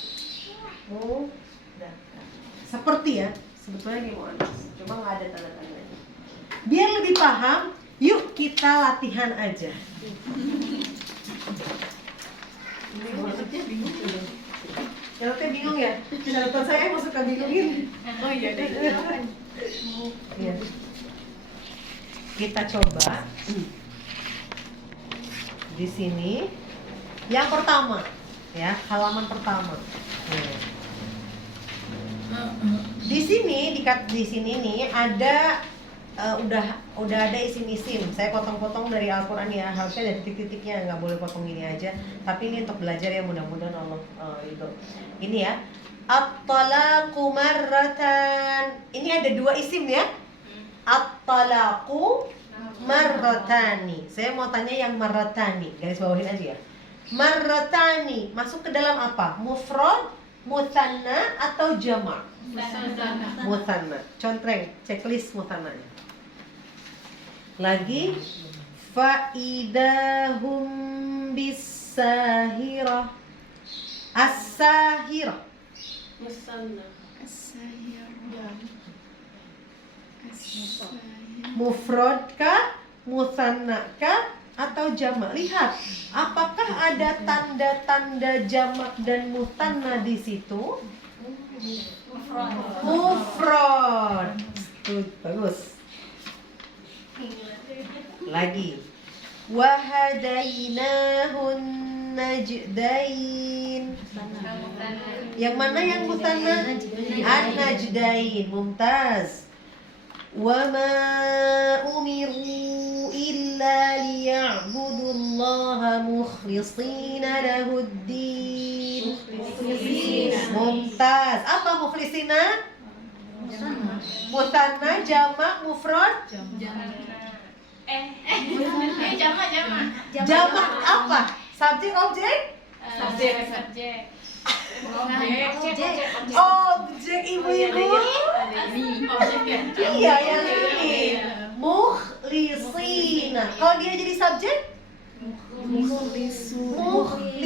mudzakkar. Seperti ya, sebetulnya ini mu'annas. Cuma nggak ada tanda-tandanya. Biar lebih paham, yuk kita latihan aja. Ini maksudnya bingung. Caranya bingung ya? Catatan saya emang suka bingungin. Oh iya deh. Iya. Kita coba di sini. Yang pertama, ya halaman pertama. Di sini di sini nih ada udah ada isim-isim. Saya potong-potong dari Al-Quran ya. Harusnya ada titik-titiknya, nggak boleh potong gini aja. Tapi ini untuk belajar ya, mudah-mudahan Allah itu. Ini ya. At-talaqu marratan. Ini ada dua isim ya. At-talaqu marratani. Saya mau tanya yang marratani. Garis bawahin aja ya. Marratani masuk ke dalam apa? Mufrad, mutsanna atau jamak? Mutsanna. Contreng, checklist mutsannanya. Lagi faidahum bisahirah. As-sahirah. Musanna. Mufrad kah, mutsanna kah, atau jamak? Lihat, apakah ada tanda-tanda jamak dan mutsanna di situ? Mufrad. Tuh, bagus. Lagi. Wahadainahun najdain. Yang mana yang mutsanna? An-najdain. Mumtaz. وَمَا أُمِرُوا إِلَّا لِيَعْبُدُوا اللَّهَ مُخْلِصِينَ لَهُ الدِّينَ. Mumtaz. Apa mukhlisina? Mutsanna, jamak, mufrad? Jamak apa? Subjek, objek? Objek ibu-ibu. Iya yang ini. Mukhlisina. Kalau dia jadi subjek? Mukhlisuna.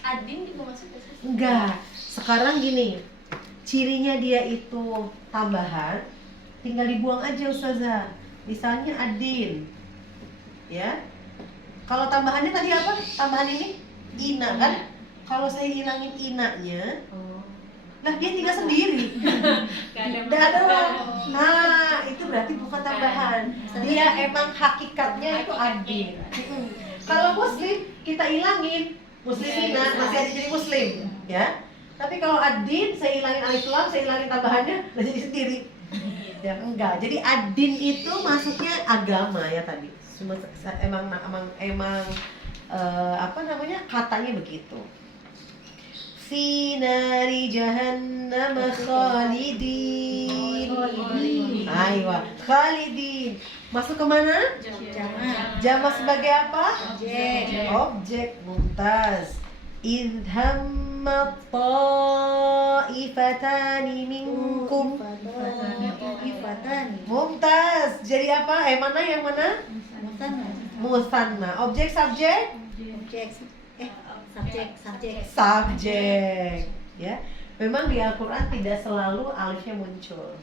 Adin juga masuk ke situ. Enggak. Sekarang gini. Cirinya dia itu tambahan, tinggal dibuang aja Ustazah. Misalnya adin. Ya. Kalau tambahannya tadi apa? Tambahan ini ina kan? Kalau saya hilangin inanya, lah dia tinggal sendiri. Tidak ada orang. Nah, itu berarti bukan tambahan. Dia emang hakikatnya itu adin. Kalau muslim kita hilangin muslimina, masih ada jadi muslim, ya. Tapi kalau adin saya hilangin alif lam, saya hilangin tambahannya, lah jadi sendiri. Ya enggak. Jadi adin itu maksudnya agama ya tadi. Cuma emang apa namanya? Katanya begitu. Fi nari jahannam khalidin. Aywa, khalidin. Masuk ke mana? Jamak sebagai apa? Objek. Mumtaz. Idhamma ta'ifatani minkum. Mumtaz. Jadi apa? Mana yang mana? Mutsanna. Objek, subjek? Subjek. Ya. Memang di Al-Quran tidak selalu alifnya muncul.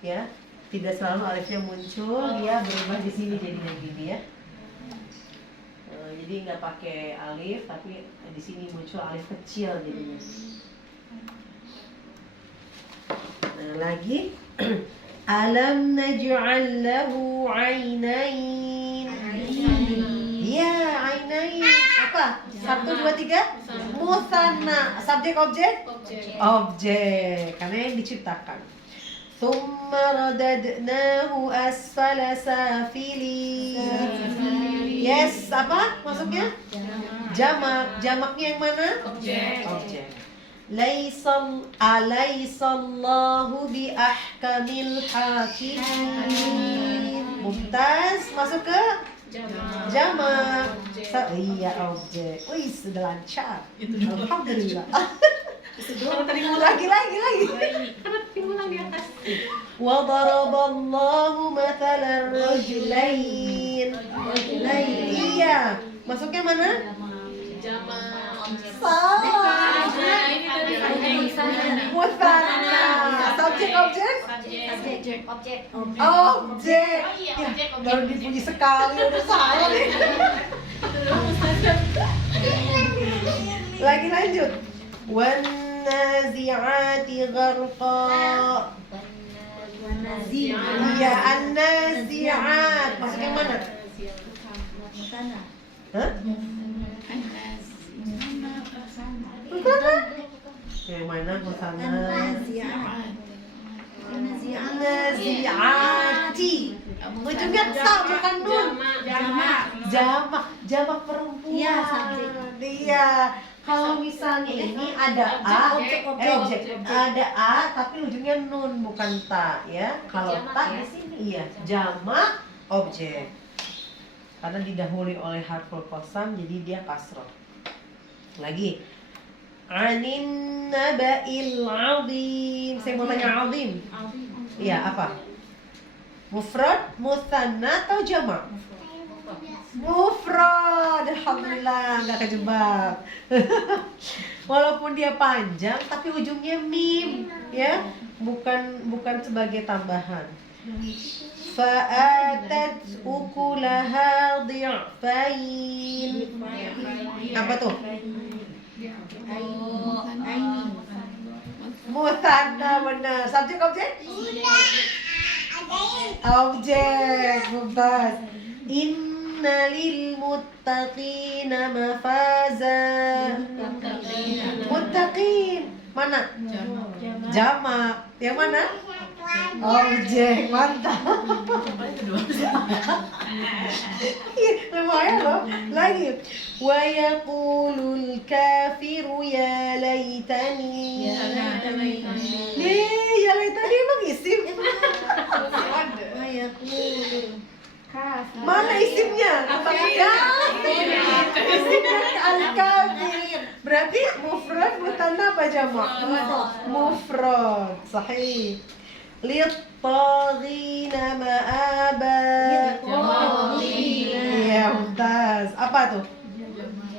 Ya. Tidak selalu alifnya muncul, dia berubah di sini jadinya gini ya. Jadi nggak pakai alif, tapi di sini muncul alif kecil jadinya. Nah, lagi alam naj'al lahu 'ainain. Ya, 'ainain. Apa? 1 2 3 mutsanna. Subjek, objek? Objek. Karena yang diciptakan. Tsumma radadnahu asfala safilin. Yes, apa maksudnya? Jamak. Jamaknya yang mana? Objek. Alaisallahu bi ahkamil hakimin. Mumtaz, masuk ke jamak. Iya, objek. Wih, sudah lancar. Alhamdulillah. Kalau tadi ngomong Lagi. Kita ulang di atas. Wa daraballahu mathalan rajulain. Iya, masuknya mana? Jama. Salah. Ini tadi subjek. Mutsanna. Subjek objek? Objek. Objek. Oh iya, Ya, objek. baru dipuji sekali udah salah nih. Lagi lanjut. Wan nazi'ati gharqa. Iya, an-nazi'at. Masuknya mana? Sana. Hah? Yang mana Mutsanna? Nazi'ati. Ujungnya ta bukan nun. Jamak perempuan. Iya, subjek. Iya. Kalau misalnya ini ada a, Objek. objek. Ada a tapi ujungnya nun bukan ta ya. Kalau Jamak ta ya? di sini iya, jamak objek. Karena didahului oleh harful qasam jadi dia kasroh. Lagi. Anin naba'il 'azim. Saya mau tanya 'azim. Iya, apa? Mufrad, mutsanna atau jamak? Mufrad. Alhamdulillah nggak kejebak. Walaupun dia panjang tapi ujungnya mim ya, bukan sebagai tambahan. Fa'atat ukulaha dhi'fain. Apa tuh? Mutsanna benar. Subjek objek? Objek. Mumtaz. Innalil muttaqina mafaza. Muttaqin. Mana? Jamak. Yang mana? Objek. Mantap. Iya, lumayan loh. Lagi. Wa yaqulul kafiru ya laitani. Nih, ya laitani emang isim. Mana isimnya? Ya, isimnya al-kafir. Berarti mufrad, mutsanna apa jamak? Mufrad. Sahih. Lit-taghina ma'aba. Iya, mumtaz. Apa tuh?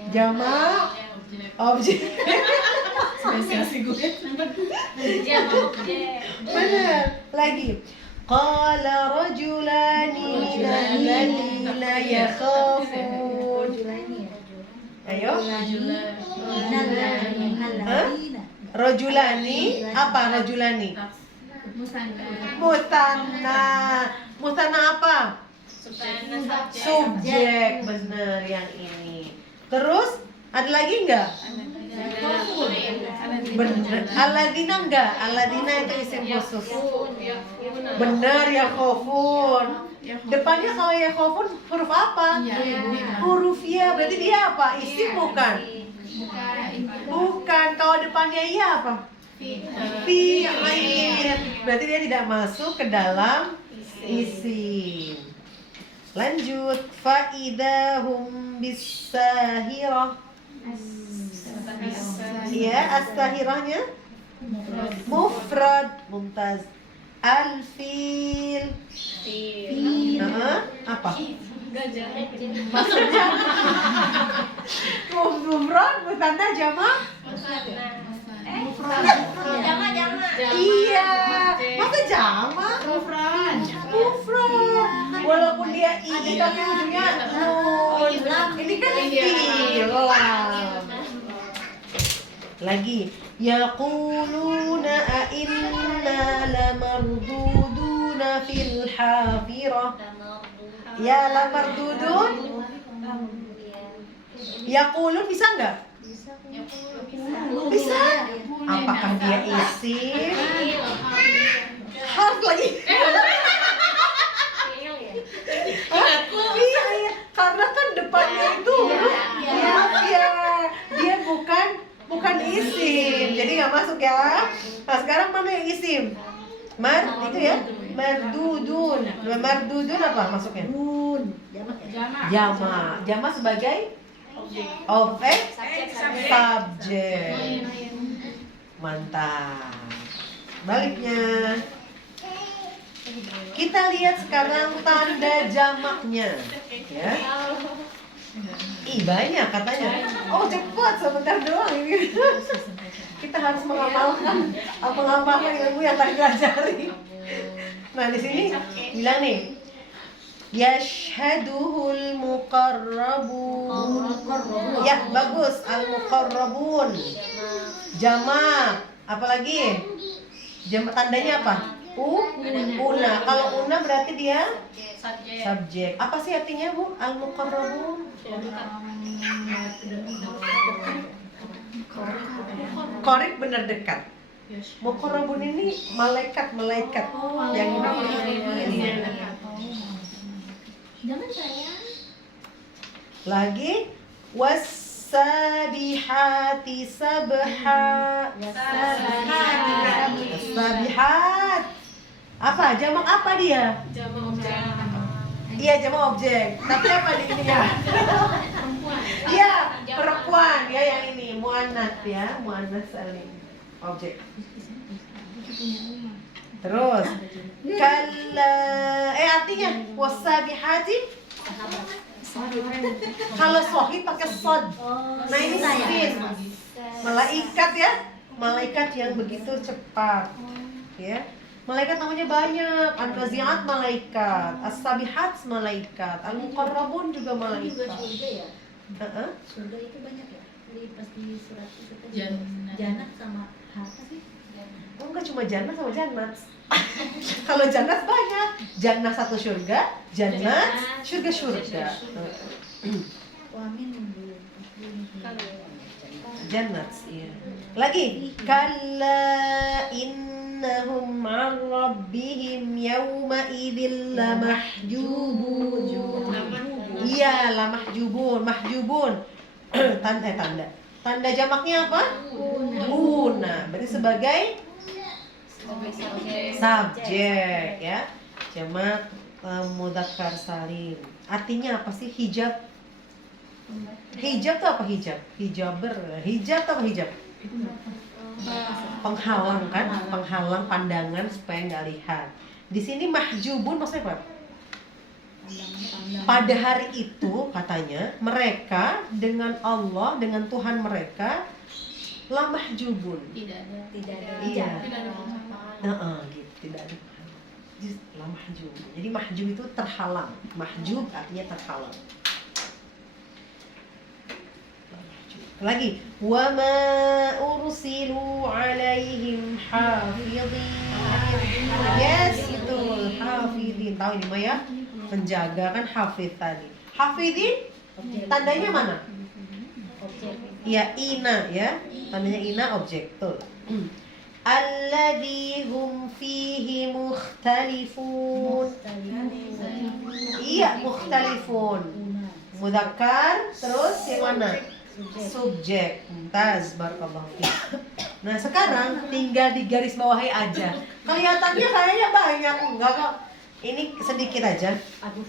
Jamak objek. Spesiasi gue. Benar. Lagi. Qala rajulani minal ladina yakhafun. Ayo. Hah? Rajulani. Apa rajulani? Mutsanna. Mutsanna apa? Subjek. Benar yang ini. Terus ada lagi enggak? Benar. Aladina enggak? Aladina itu isim khusus. Benar ya khofun. Depannya kalau ya khofun huruf apa? Huruf ya. Berarti dia apa? Isim bukan? Bukan. Kalau depannya ya apa? Fi'il. Berarti dia tidak masuk ke dalam isim. Lanjut. Fa'idahum bis-sahirah. Ya, as-sahirahnya mufrad. Mumtaz. Al-fil. Apa? Maksudnya mufrad, mutsanna, jamak? Iya. Masa jamak? Mufrad. Walaupun dia i tapi ujungnya nun. Ini kan fil. Lagi. Yaquluna a inna lamarduduna fil hafirah. Ya lamardudun. Yaqulun bisa enggak? Bisa. Apakah dia isim? Harf lagi. Iya, iya. Karena kan depannya itu ya, dia bukan isim, jadi nggak masuk ya. Nah sekarang mana yang isim? Itu ya, mardudun. Mardudun apa masuknya? Jamak sebagai objek, subjek. Mantap. Baliknya. Kita lihat sekarang tanda jamaknya. Ya. Ih, banyak katanya. Oh, cepat, sebentar doang ini. Kita harus menghafalkan ilmu yang tadi pelajari. Nah, di sini bilang nih. Yashhaduhul muqarrabun. Ya, bagus. Al-muqarrabun. Jamak. Apalagi? Jamak tandanya apa? Una. Kalau una berarti dia subjek. Apa sih artinya, Bu? Al-muqarrabun. Qorib benar dekat. Muqarrabun ini malaikat yang Jangan sayang. lagi was-sabihati sabha. Sabihat. Apa? Jamak apa dia? Iya, jamak objek. Tapi apa di ini ya? Iya, perempuan ya yang ini, muannats ya, muannats salim. Objek. Terus kalla artinya wasabihati. Kalau sahih pakai sod. Nah, ini sin. Malaikat ya. Malaikat yang begitu cepat. Ya. Malaikat namanya banyak. An-nazi'at malaikat, as-sabihat malaikat, al-muqarrabun juga Juga malaikat. surga ya. Heeh. Surga itu banyak ya. Pas di surat itu kan Jannah. Jannah sama apa sih? Oh, enggak cuma jannah sama jannat. Kalau jannat banyak. Jannah satu surga, jannat surga-surga. Wamin Jannat, iya. Lagi, kalla innahum 'an rabbihim yawma idzil lamahjubun. Iya, lamahjubun, mahjubun. Tanda jamaknya apa? Una. Berarti sebagai subjek ya. Jamak mudzakkar salim. Artinya apa sih hijab? Hijab tuh apa hijab? Hijab tuh apa hijab? Penghalang kan? Penghalang pandangan supaya nggak lihat. Di sini mahjubun maksudnya apa? Pada hari itu katanya mereka dengan Allah, dengan Tuhan mereka la mahjubun. Tidak ada. Iya. Tidak ada Gitu, tidak ada. Just la mahjubun. Jadi mahjub itu terhalang. Mahjub artinya terhalang. Lagi wa ma ursilu alaihim hafidhin. Yes, betul. Hafidhin. Tahu ini mah ya? Penjaga kan hafidh tadi. Hafidhin tandanya mana? Objek. Ya, ina ya. Tandanya ina objek. Betul. Alladzi hum fihi mukhtalifun. Iya, mukhtalifun. Mudzakkar, terus yang mana? Subjek. Mumtaz, barakallahu fiik. Nah, sekarang tinggal di garis bawahi aja. Kelihatannya kayaknya banyak, enggak kok. Ini sedikit aja. Aduh.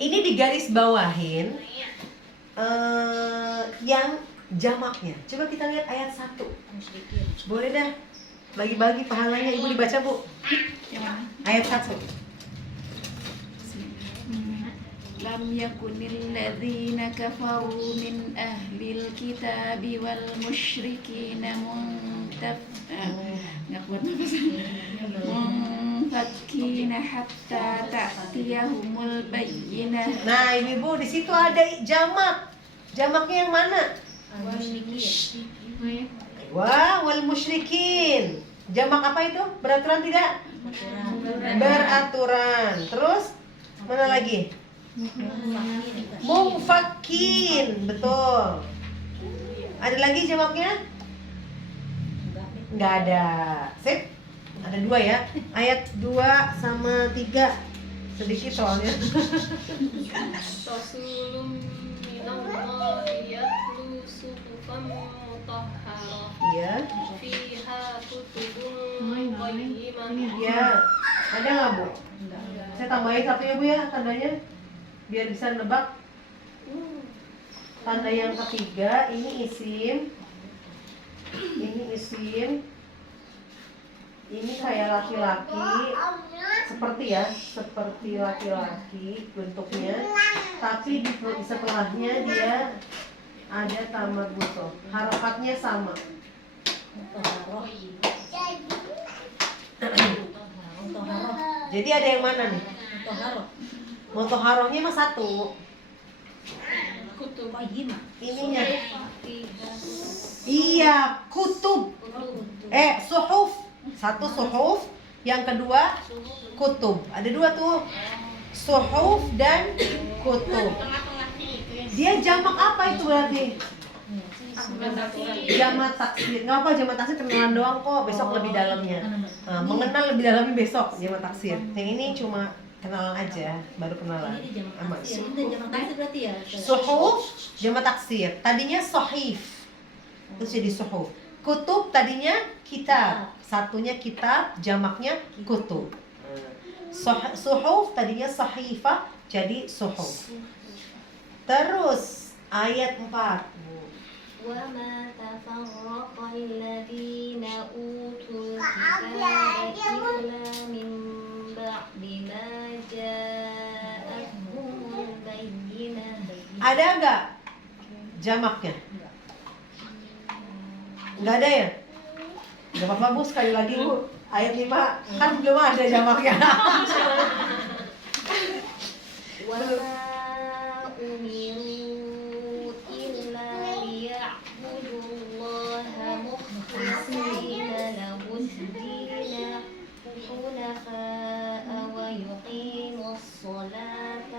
Ini di garis bawahin yang jamaknya. Coba kita lihat ayat 1. Musyrikin. Boleh dah. Bagi-bagi pahalanya Ibu dibaca, Bu. Ayat 1. Lam yakunil ladzina kafaru min ahlil kitabi wal musyrikina munfakkina hatta ta'tiyahumul bayyinah. Nah, Ibu di situ ada jamak. Jamaknya yang mana? Musyrikin. Wah, wal musyrikin. Jamak apa itu? Beraturan tidak? Beraturan. Terus mana lagi? Mungfakin. Betul. Ada lagi jamaknya? Nggak ada. Sip. Ada 2 ya. Ayat 2 sama 3. Sedikit soalnya. Rasulun minallahi yatlu suhufan mutahharah Iya. fiha kutubun qayyimah. Iya. Ada nggak, Bu? Saya tambahin satu ya, Bu ya, tandanya. Biar bisa nebak. Tanda yang ketiga, ini isim. Ini isim. Ini kayak laki-laki, seperti laki-laki bentuknya, tapi di setelahnya dia ada tamat buto. Harokatnya sama. Mutoharoh. Mutoharoh. Jadi ada yang mana nih? Mutoharoh. Mutoharohnya mah satu. Kutub. Qayyimah. Ininya. Iya, kutub. Suhuf. Satu suhuf, yang kedua kutub. Ada dua tuh. Suhuf dan kutub. Tengah-tengahnya itu ya. Dia jamak apa itu berarti? Taksir. Jamak taksir. Nggak apa jamak taksir kenalan doang kok. Besok lebih dalamnya. Mengenal lebih dalamnya besok jamak taksir. Yang ini cuma kenalan aja, baru kenalan. Ini jamak Sama taksir. Ini jamak taksir berarti ya? suhuf, jamak taksir. Tadinya sahif. Terus jadi suhuf. Kutub tadinya kitab. Satunya kitab, jamaknya kutub. Suhuf tadinya sahifah, jadi suhuf. Terus ayat 4. وما تفرق الذين أوتوا الكتاب إلا من بعد ما جاءتهم البينة. Ada nggak jamaknya? Nggak ada ya? Nggak apa-apa Bu, sekali lagi Bu. Ayat 5 kan belum ada jamaknya. وما أمروا إلا ليعبدوا الله مخلصين له الدين حنفاء ويقيموا الصلاة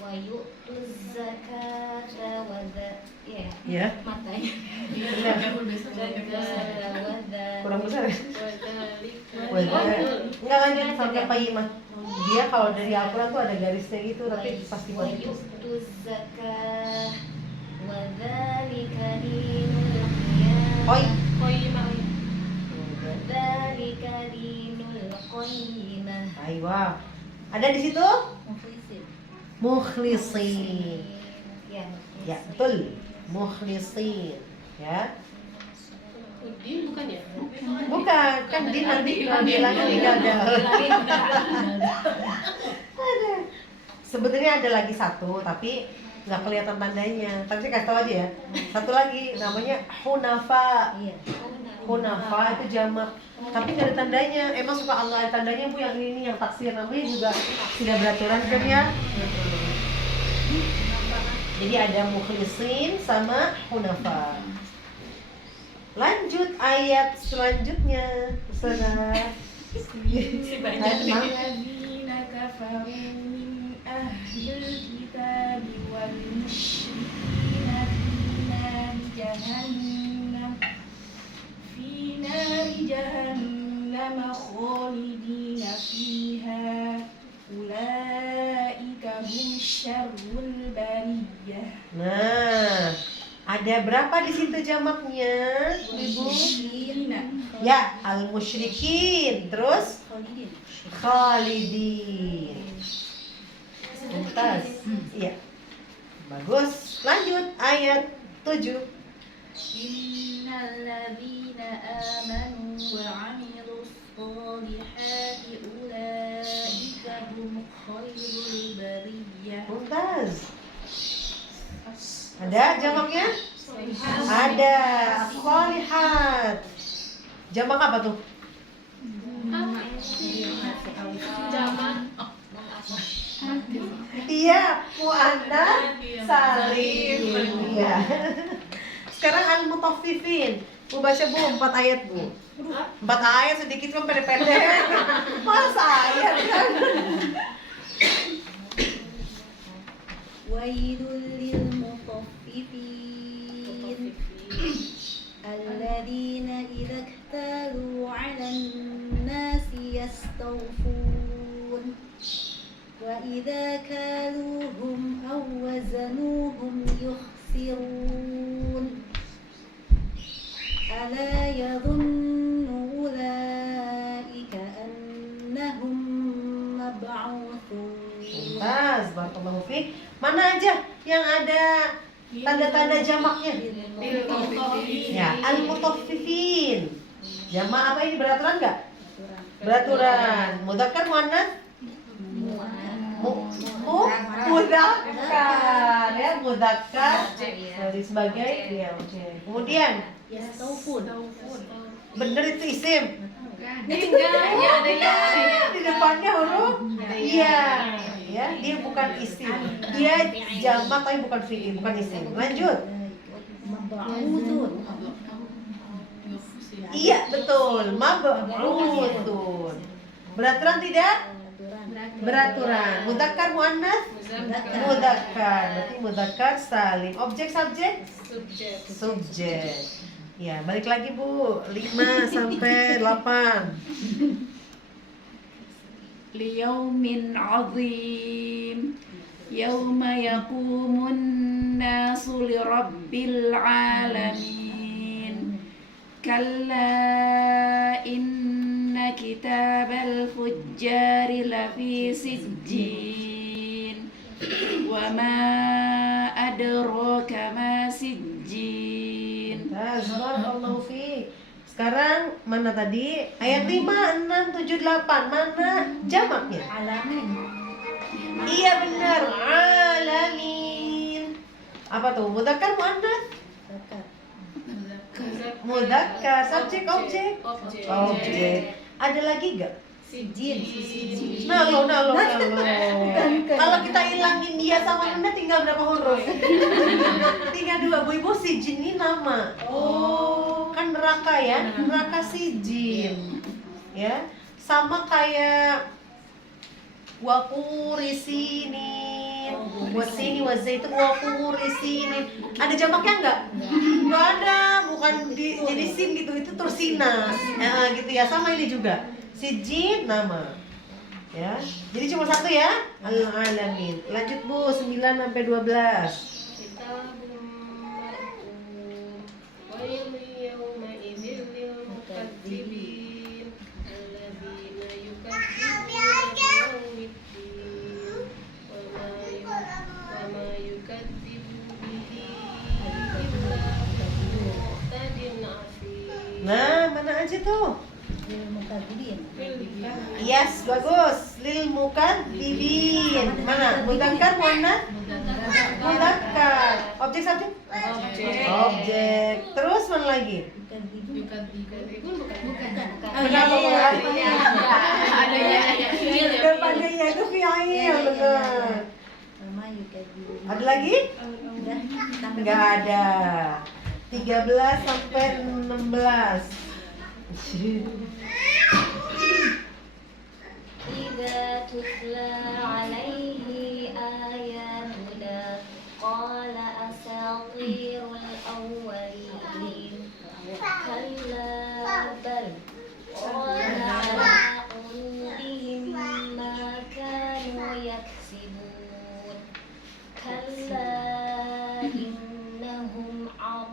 ويؤتوا الزكاة Ya, matanya kurang besar ya? وذلك Nggak lanjut sampai qayyimah. Dia kalau dari Al-Quran tuh ada garisnya gitu, tapi pasti mati. ويؤتوا الزكاة وذلك دين القيامة Qoi. وذلك دين القيمة. Aywa. Ada di situ? Mukhlisin. Mukhlisin. Ya, Ya, betul. Mukhlisin. Ya. Udin bukan ya? Bukan, kan din nanti bilangnya tidak ada. Ada. Sebetulnya ada lagi satu, tapi nggak kelihatan tandanya. Tapi saya kasih tahu aja ya. Satu lagi namanya hunafa. Iya. Hunafa itu jamak. Tapi nggak ada tandanya. Emang suka Allah ada tandanya Bu yang ini yang taksir namanya juga tidak beraturan kan ya? Jadi ada mukhlisin sama hunafa. Lanjut ayat selanjutnya. Sana. الذين كفروا من أهل الكتاب والمشركين في نار جهنم خالدين فيها أولئك هم شر البرية. Nah, ada berapa di situ jamaknya, Ibu? Ya, al-musyrikin. Terus Khalidin. khalidin. Mumtaz. Iya. Bagus. Lanjut ayat 7. إن الذين آمنوا وعملوا الصالحات أولئك هم خير البرية. Mumtaz. Ada jamaknya? Ada. Shalihat. Jamak apa tuh? Zaman Iya, muannas salim. Iya. Sekarang al-mutaffifin. Bu baca Bu 4 ayat Bu. 4 ayat sedikit kan pendek-pendek. Masa ayat kan? ويل للمطففين الذين إذا اكتالوا على الناس يستوفون وإذا كالوهم أو وزنوهم يخسرون ألا يظن أولئك أنهم مبعوثون. Mumtaz, barakallahu fiik. Mana aja yang ada tanda-tanda jamaknya? Ya, al-mutaffifin. Jamak apa ini, beraturan nggak? Beraturan. Mudzakkar muannats? Mudzakkar ya, mudzakkar dari sebagai ya objek. Kemudian Yastaufun. bener itu isim. Enggak, ya ada ya. Di depannya huruf iya ya, dia bukan isim, dia jamak tapi bukan fi'il, bukan isim. Lanjut. Mab'utsun. Iya betul, mab'utsun. Beraturan tidak? Beraturan. Mudzakkar muannats? Mudzakkar. Berarti mudzakkar salim. Objek subjek? Subjek. Ya, balik lagi Bu. 5 sampai 8. liyaumin azim yauma yaqumun nasu lirabbil alamin kalla inna kitabal fujjari lafi sijjin wa ma adraka ma sijjin. Barakallahu fiik. Sekarang mana tadi? Ayat 5, 6, 7, 8. Mana jamaknya? Alamin. Iya benar, alamin. Apa tuh? Mudzakkar muannats? Mudzakkar, subjek objek? Objek. Ada lagi gak? Sijin. Nalo. Kalau kita hilangin dia sama Nunda tinggal berapa huruf? Tinggal 2. Bu Ibu, sijin ini nama. Oh, kan neraka ya? Neraka sijin. Ya. Sama kayak wakuri sinin, wasini wazaitun wakuri sinin. Ada jamaknya enggak? Enggak ada, bukan jadi sin gitu, itu tursinas. Ya, gitu ya, sama ini juga. Sijin nama. Ya. Jadi cuma satu ya, al-alamin. Lanjut Bu, 9 sampai 12. Kitabun marqum wailun yawmaidzin lil mukazzibin alladzina yukadzibuna biyaumiddin wa ma yukadzibu bihi illa mu'tadin asim. Nah, mana aja tuh? Mukadzibin. Yes, bagus. Lil mukadzibin. Mana? Mudzakkar muannats? Mudzakkar. Objek subjek? Objek. Terus mana lagi? Kenapa bukan? Ada ya. Depannya itu fi'il, benar. Sama yukadzibun. Ada lagi? Enggak ada. 13 sampai 16. إذا تتلى عليه آياتنا قال أساطير الأولين كلا بل ران على قلوبهم ما كانوا يكسبون كلا إنهم عن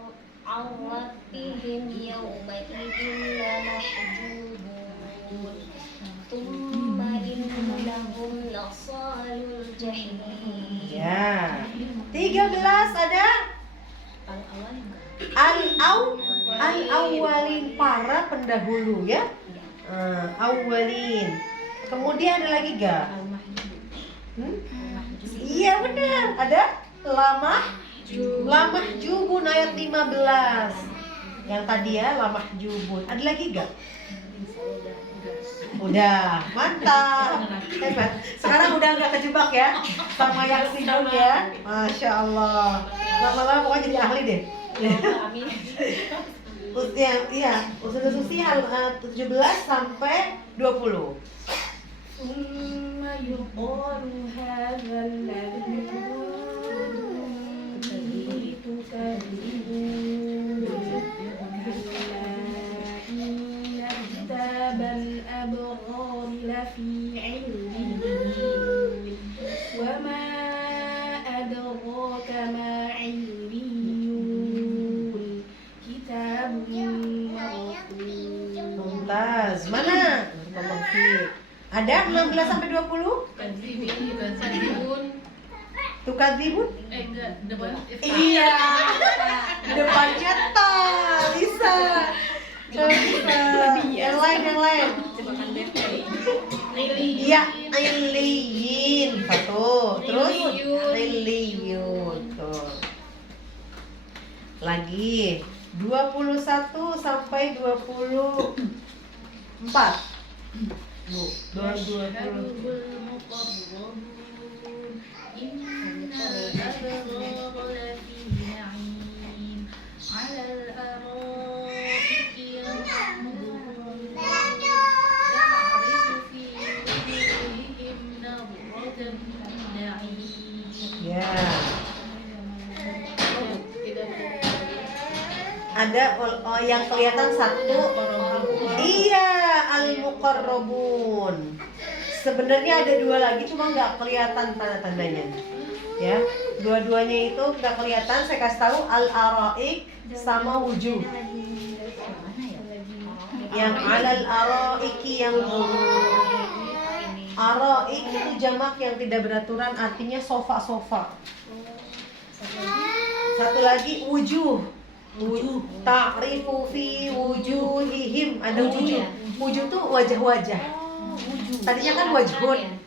ربهم يومئذ لمحجوبون ثم إنهم لصال الجحيم. Ya. 13 ada al-awwalin, para pendahulu ya. Awwalin. Kemudian ada lagi gak? Iya benar. Ada lamah jubun ayat 15. Yang tadi ya, lamah jubun. Ada lagi gak? Udah, mantap. Hebat. Sekarang udah nggak kejebak ya sama yang sibuk ya. Masya Allah. Lama-lama pokoknya jadi ahli deh. Iya, Ustazah Susi 17 sampai 20. ثم يقال هذا الذي تكذبون كلا إن كتاب الأبرار لفي عليين وما أدراك ما عليون كتاب مرقوم. Mumtaz. Mana? Ngomong Fik. Ada 16 sampai 20? Kadzibun. Tukadzibun? Enggak, depan Iya. Depannya ta. Bisa. Bisa. Iya, illiyin. Satu. Terus illiyun. Tuh. Lagi 21 sampai 24. Bu, 22. Ya. Ada yang kelihatan satu. Iya, al-muqarrabun. Sebenarnya ada dua lagi, cuma nggak kelihatan tanda-tandanya. Ya, dua-duanya itu nggak kelihatan. Saya kasih tahu al-araik sama wujuh. Yang alal araiki yang araik itu jamak yang tidak beraturan, artinya sofa-sofa. Satu lagi wujuh. Ta'rifu fi wujuhihim, ada wujuh. Wujuh tuh wajah-wajah. Tadinya kan wajhun.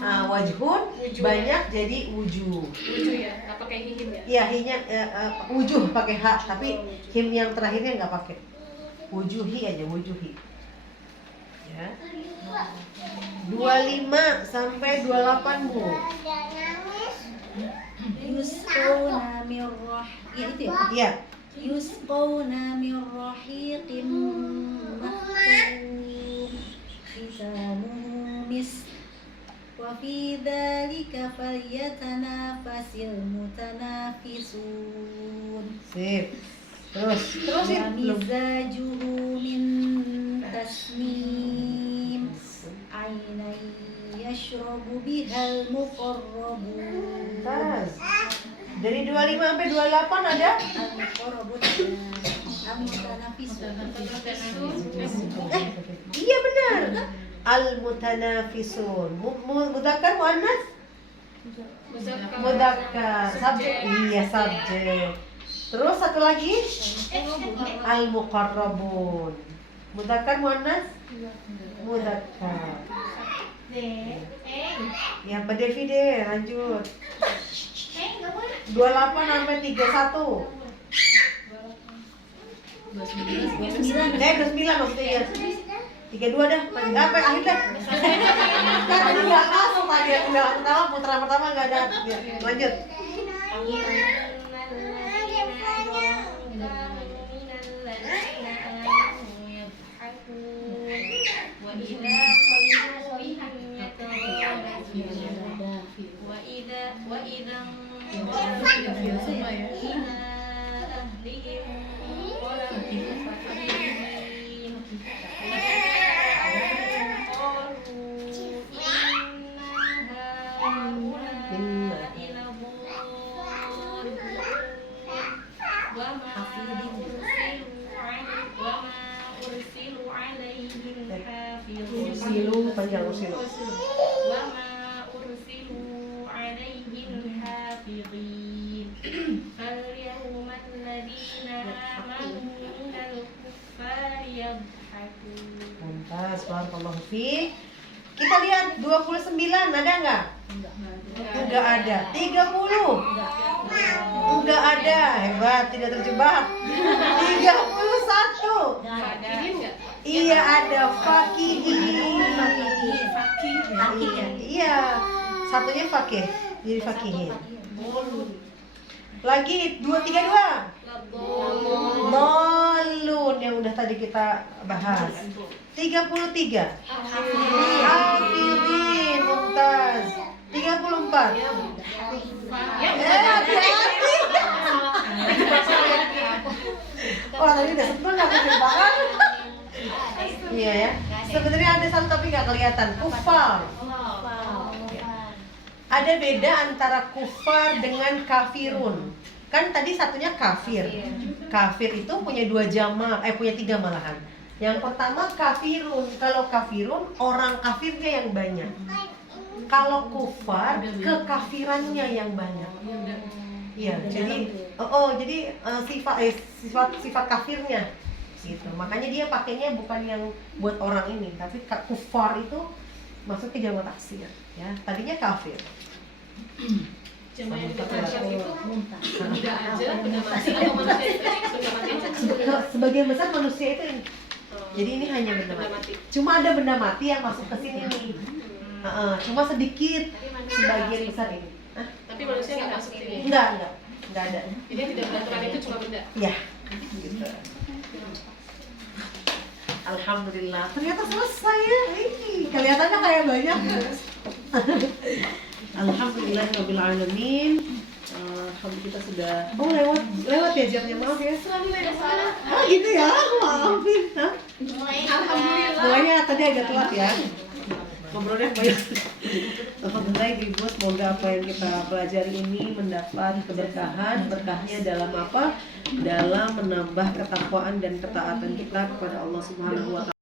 Nah, wajhun banyak jadi wujuh. Wujuh ya, nggak pakai hihim ya? Iya, hinya wujuh pakai h, tapi him yang terakhirnya nggak pakai. Wujuhi aja, wujuhi. Ya. 25 sampai 28, Bu. Yusqawna min ya itu ya. Iya. Yusqawna min rahiqin mahtum khitamuhu misk wa fi dzalika falyatanafasil mutanafisun. Sip. Terus Wa mizajuhu min tasnim ainan yashrabu bihal muqarrabun. Tas. Dari 25 sampai 28 ada? Al-muqarrabun al-mutanafisun. Iya benar. Al-mutanafisun. Mudzakkar muannas? Mudzakkar. Subjek. Iya, subjek. Terus satu lagi? Al-muqarrabun. Mudzakkar muannas? Mudzakkar. Ya, Mbak Devi deh, lanjut. 28 sampai 31. 29 maksudnya ya. 32 dah. Apa akhir dah. Kan tadi enggak masuk tadi udah putaran pertama enggak ada. Ya, lanjut. Ursilu panjang ursilu. Mantap, barakallahu fiik. Kita lihat 29 ada enggak? Enggak ada. 30. Enggak ada. Hebat, tidak terjebak. 31. Iya ada fakihin. Fakih ya. Iya. Satunya fakih. Jadi fakihin. Lagi 232. Dolun yang udah tadi kita bahas. 33. Hafidin mumtaz. 34. Hati-hati. Wah, tadi udah sebel nggak kejebakan. Iya ya. Sebenarnya ada satu tapi nggak kelihatan. Kufar. Ada beda antara kufar dengan kafirun. Kan tadi satunya kafir. Kafir itu punya dua jamak, punya tiga malahan. Yang pertama kafirun. Kalau kafirun orang kafirnya yang banyak. Kalau kufar kekafirannya yang banyak. Iya, jadi sifat kafirnya gitu. Makanya dia pakainya bukan yang buat orang ini, tapi kufar itu masuk ke jamu taksir ya. Tadinya kafir. Jamaah yang dikatakan itu Muntah. benda aja, benda mati atau manusia itu benda mati aja. Sebagian besar manusia itu ini. Oh. Jadi ini hanya benda Benda mati. mati. Cuma ada benda mati yang masuk ke sini nih. Cuma sedikit. Sebagian besar ini. Hah? Tapi manusia nggak masuk sini. Enggak ada. Jadi yang tidak beraturan itu cuma benda. Ya, gitu. Alhamdulillah, ternyata selesai ya. Ini kelihatannya kayak banyak. Alhamdulillahirabbil alamin. Alhamdulillah kita sudah lewat ya jamnya, maaf ya. Selalu lewat. Oh gitu ya, maafin. Hah? Alhamdulillah. Mulainya tadi agak telat ya. Ngobrolnya banyak. Alhamdulillah Ibu, semoga apa yang kita pelajari ini mendapat keberkahan. Berkahnya dalam apa? Dalam menambah ketakwaan dan ketaatan kita kepada Allah Subhanahu wa Ta'ala.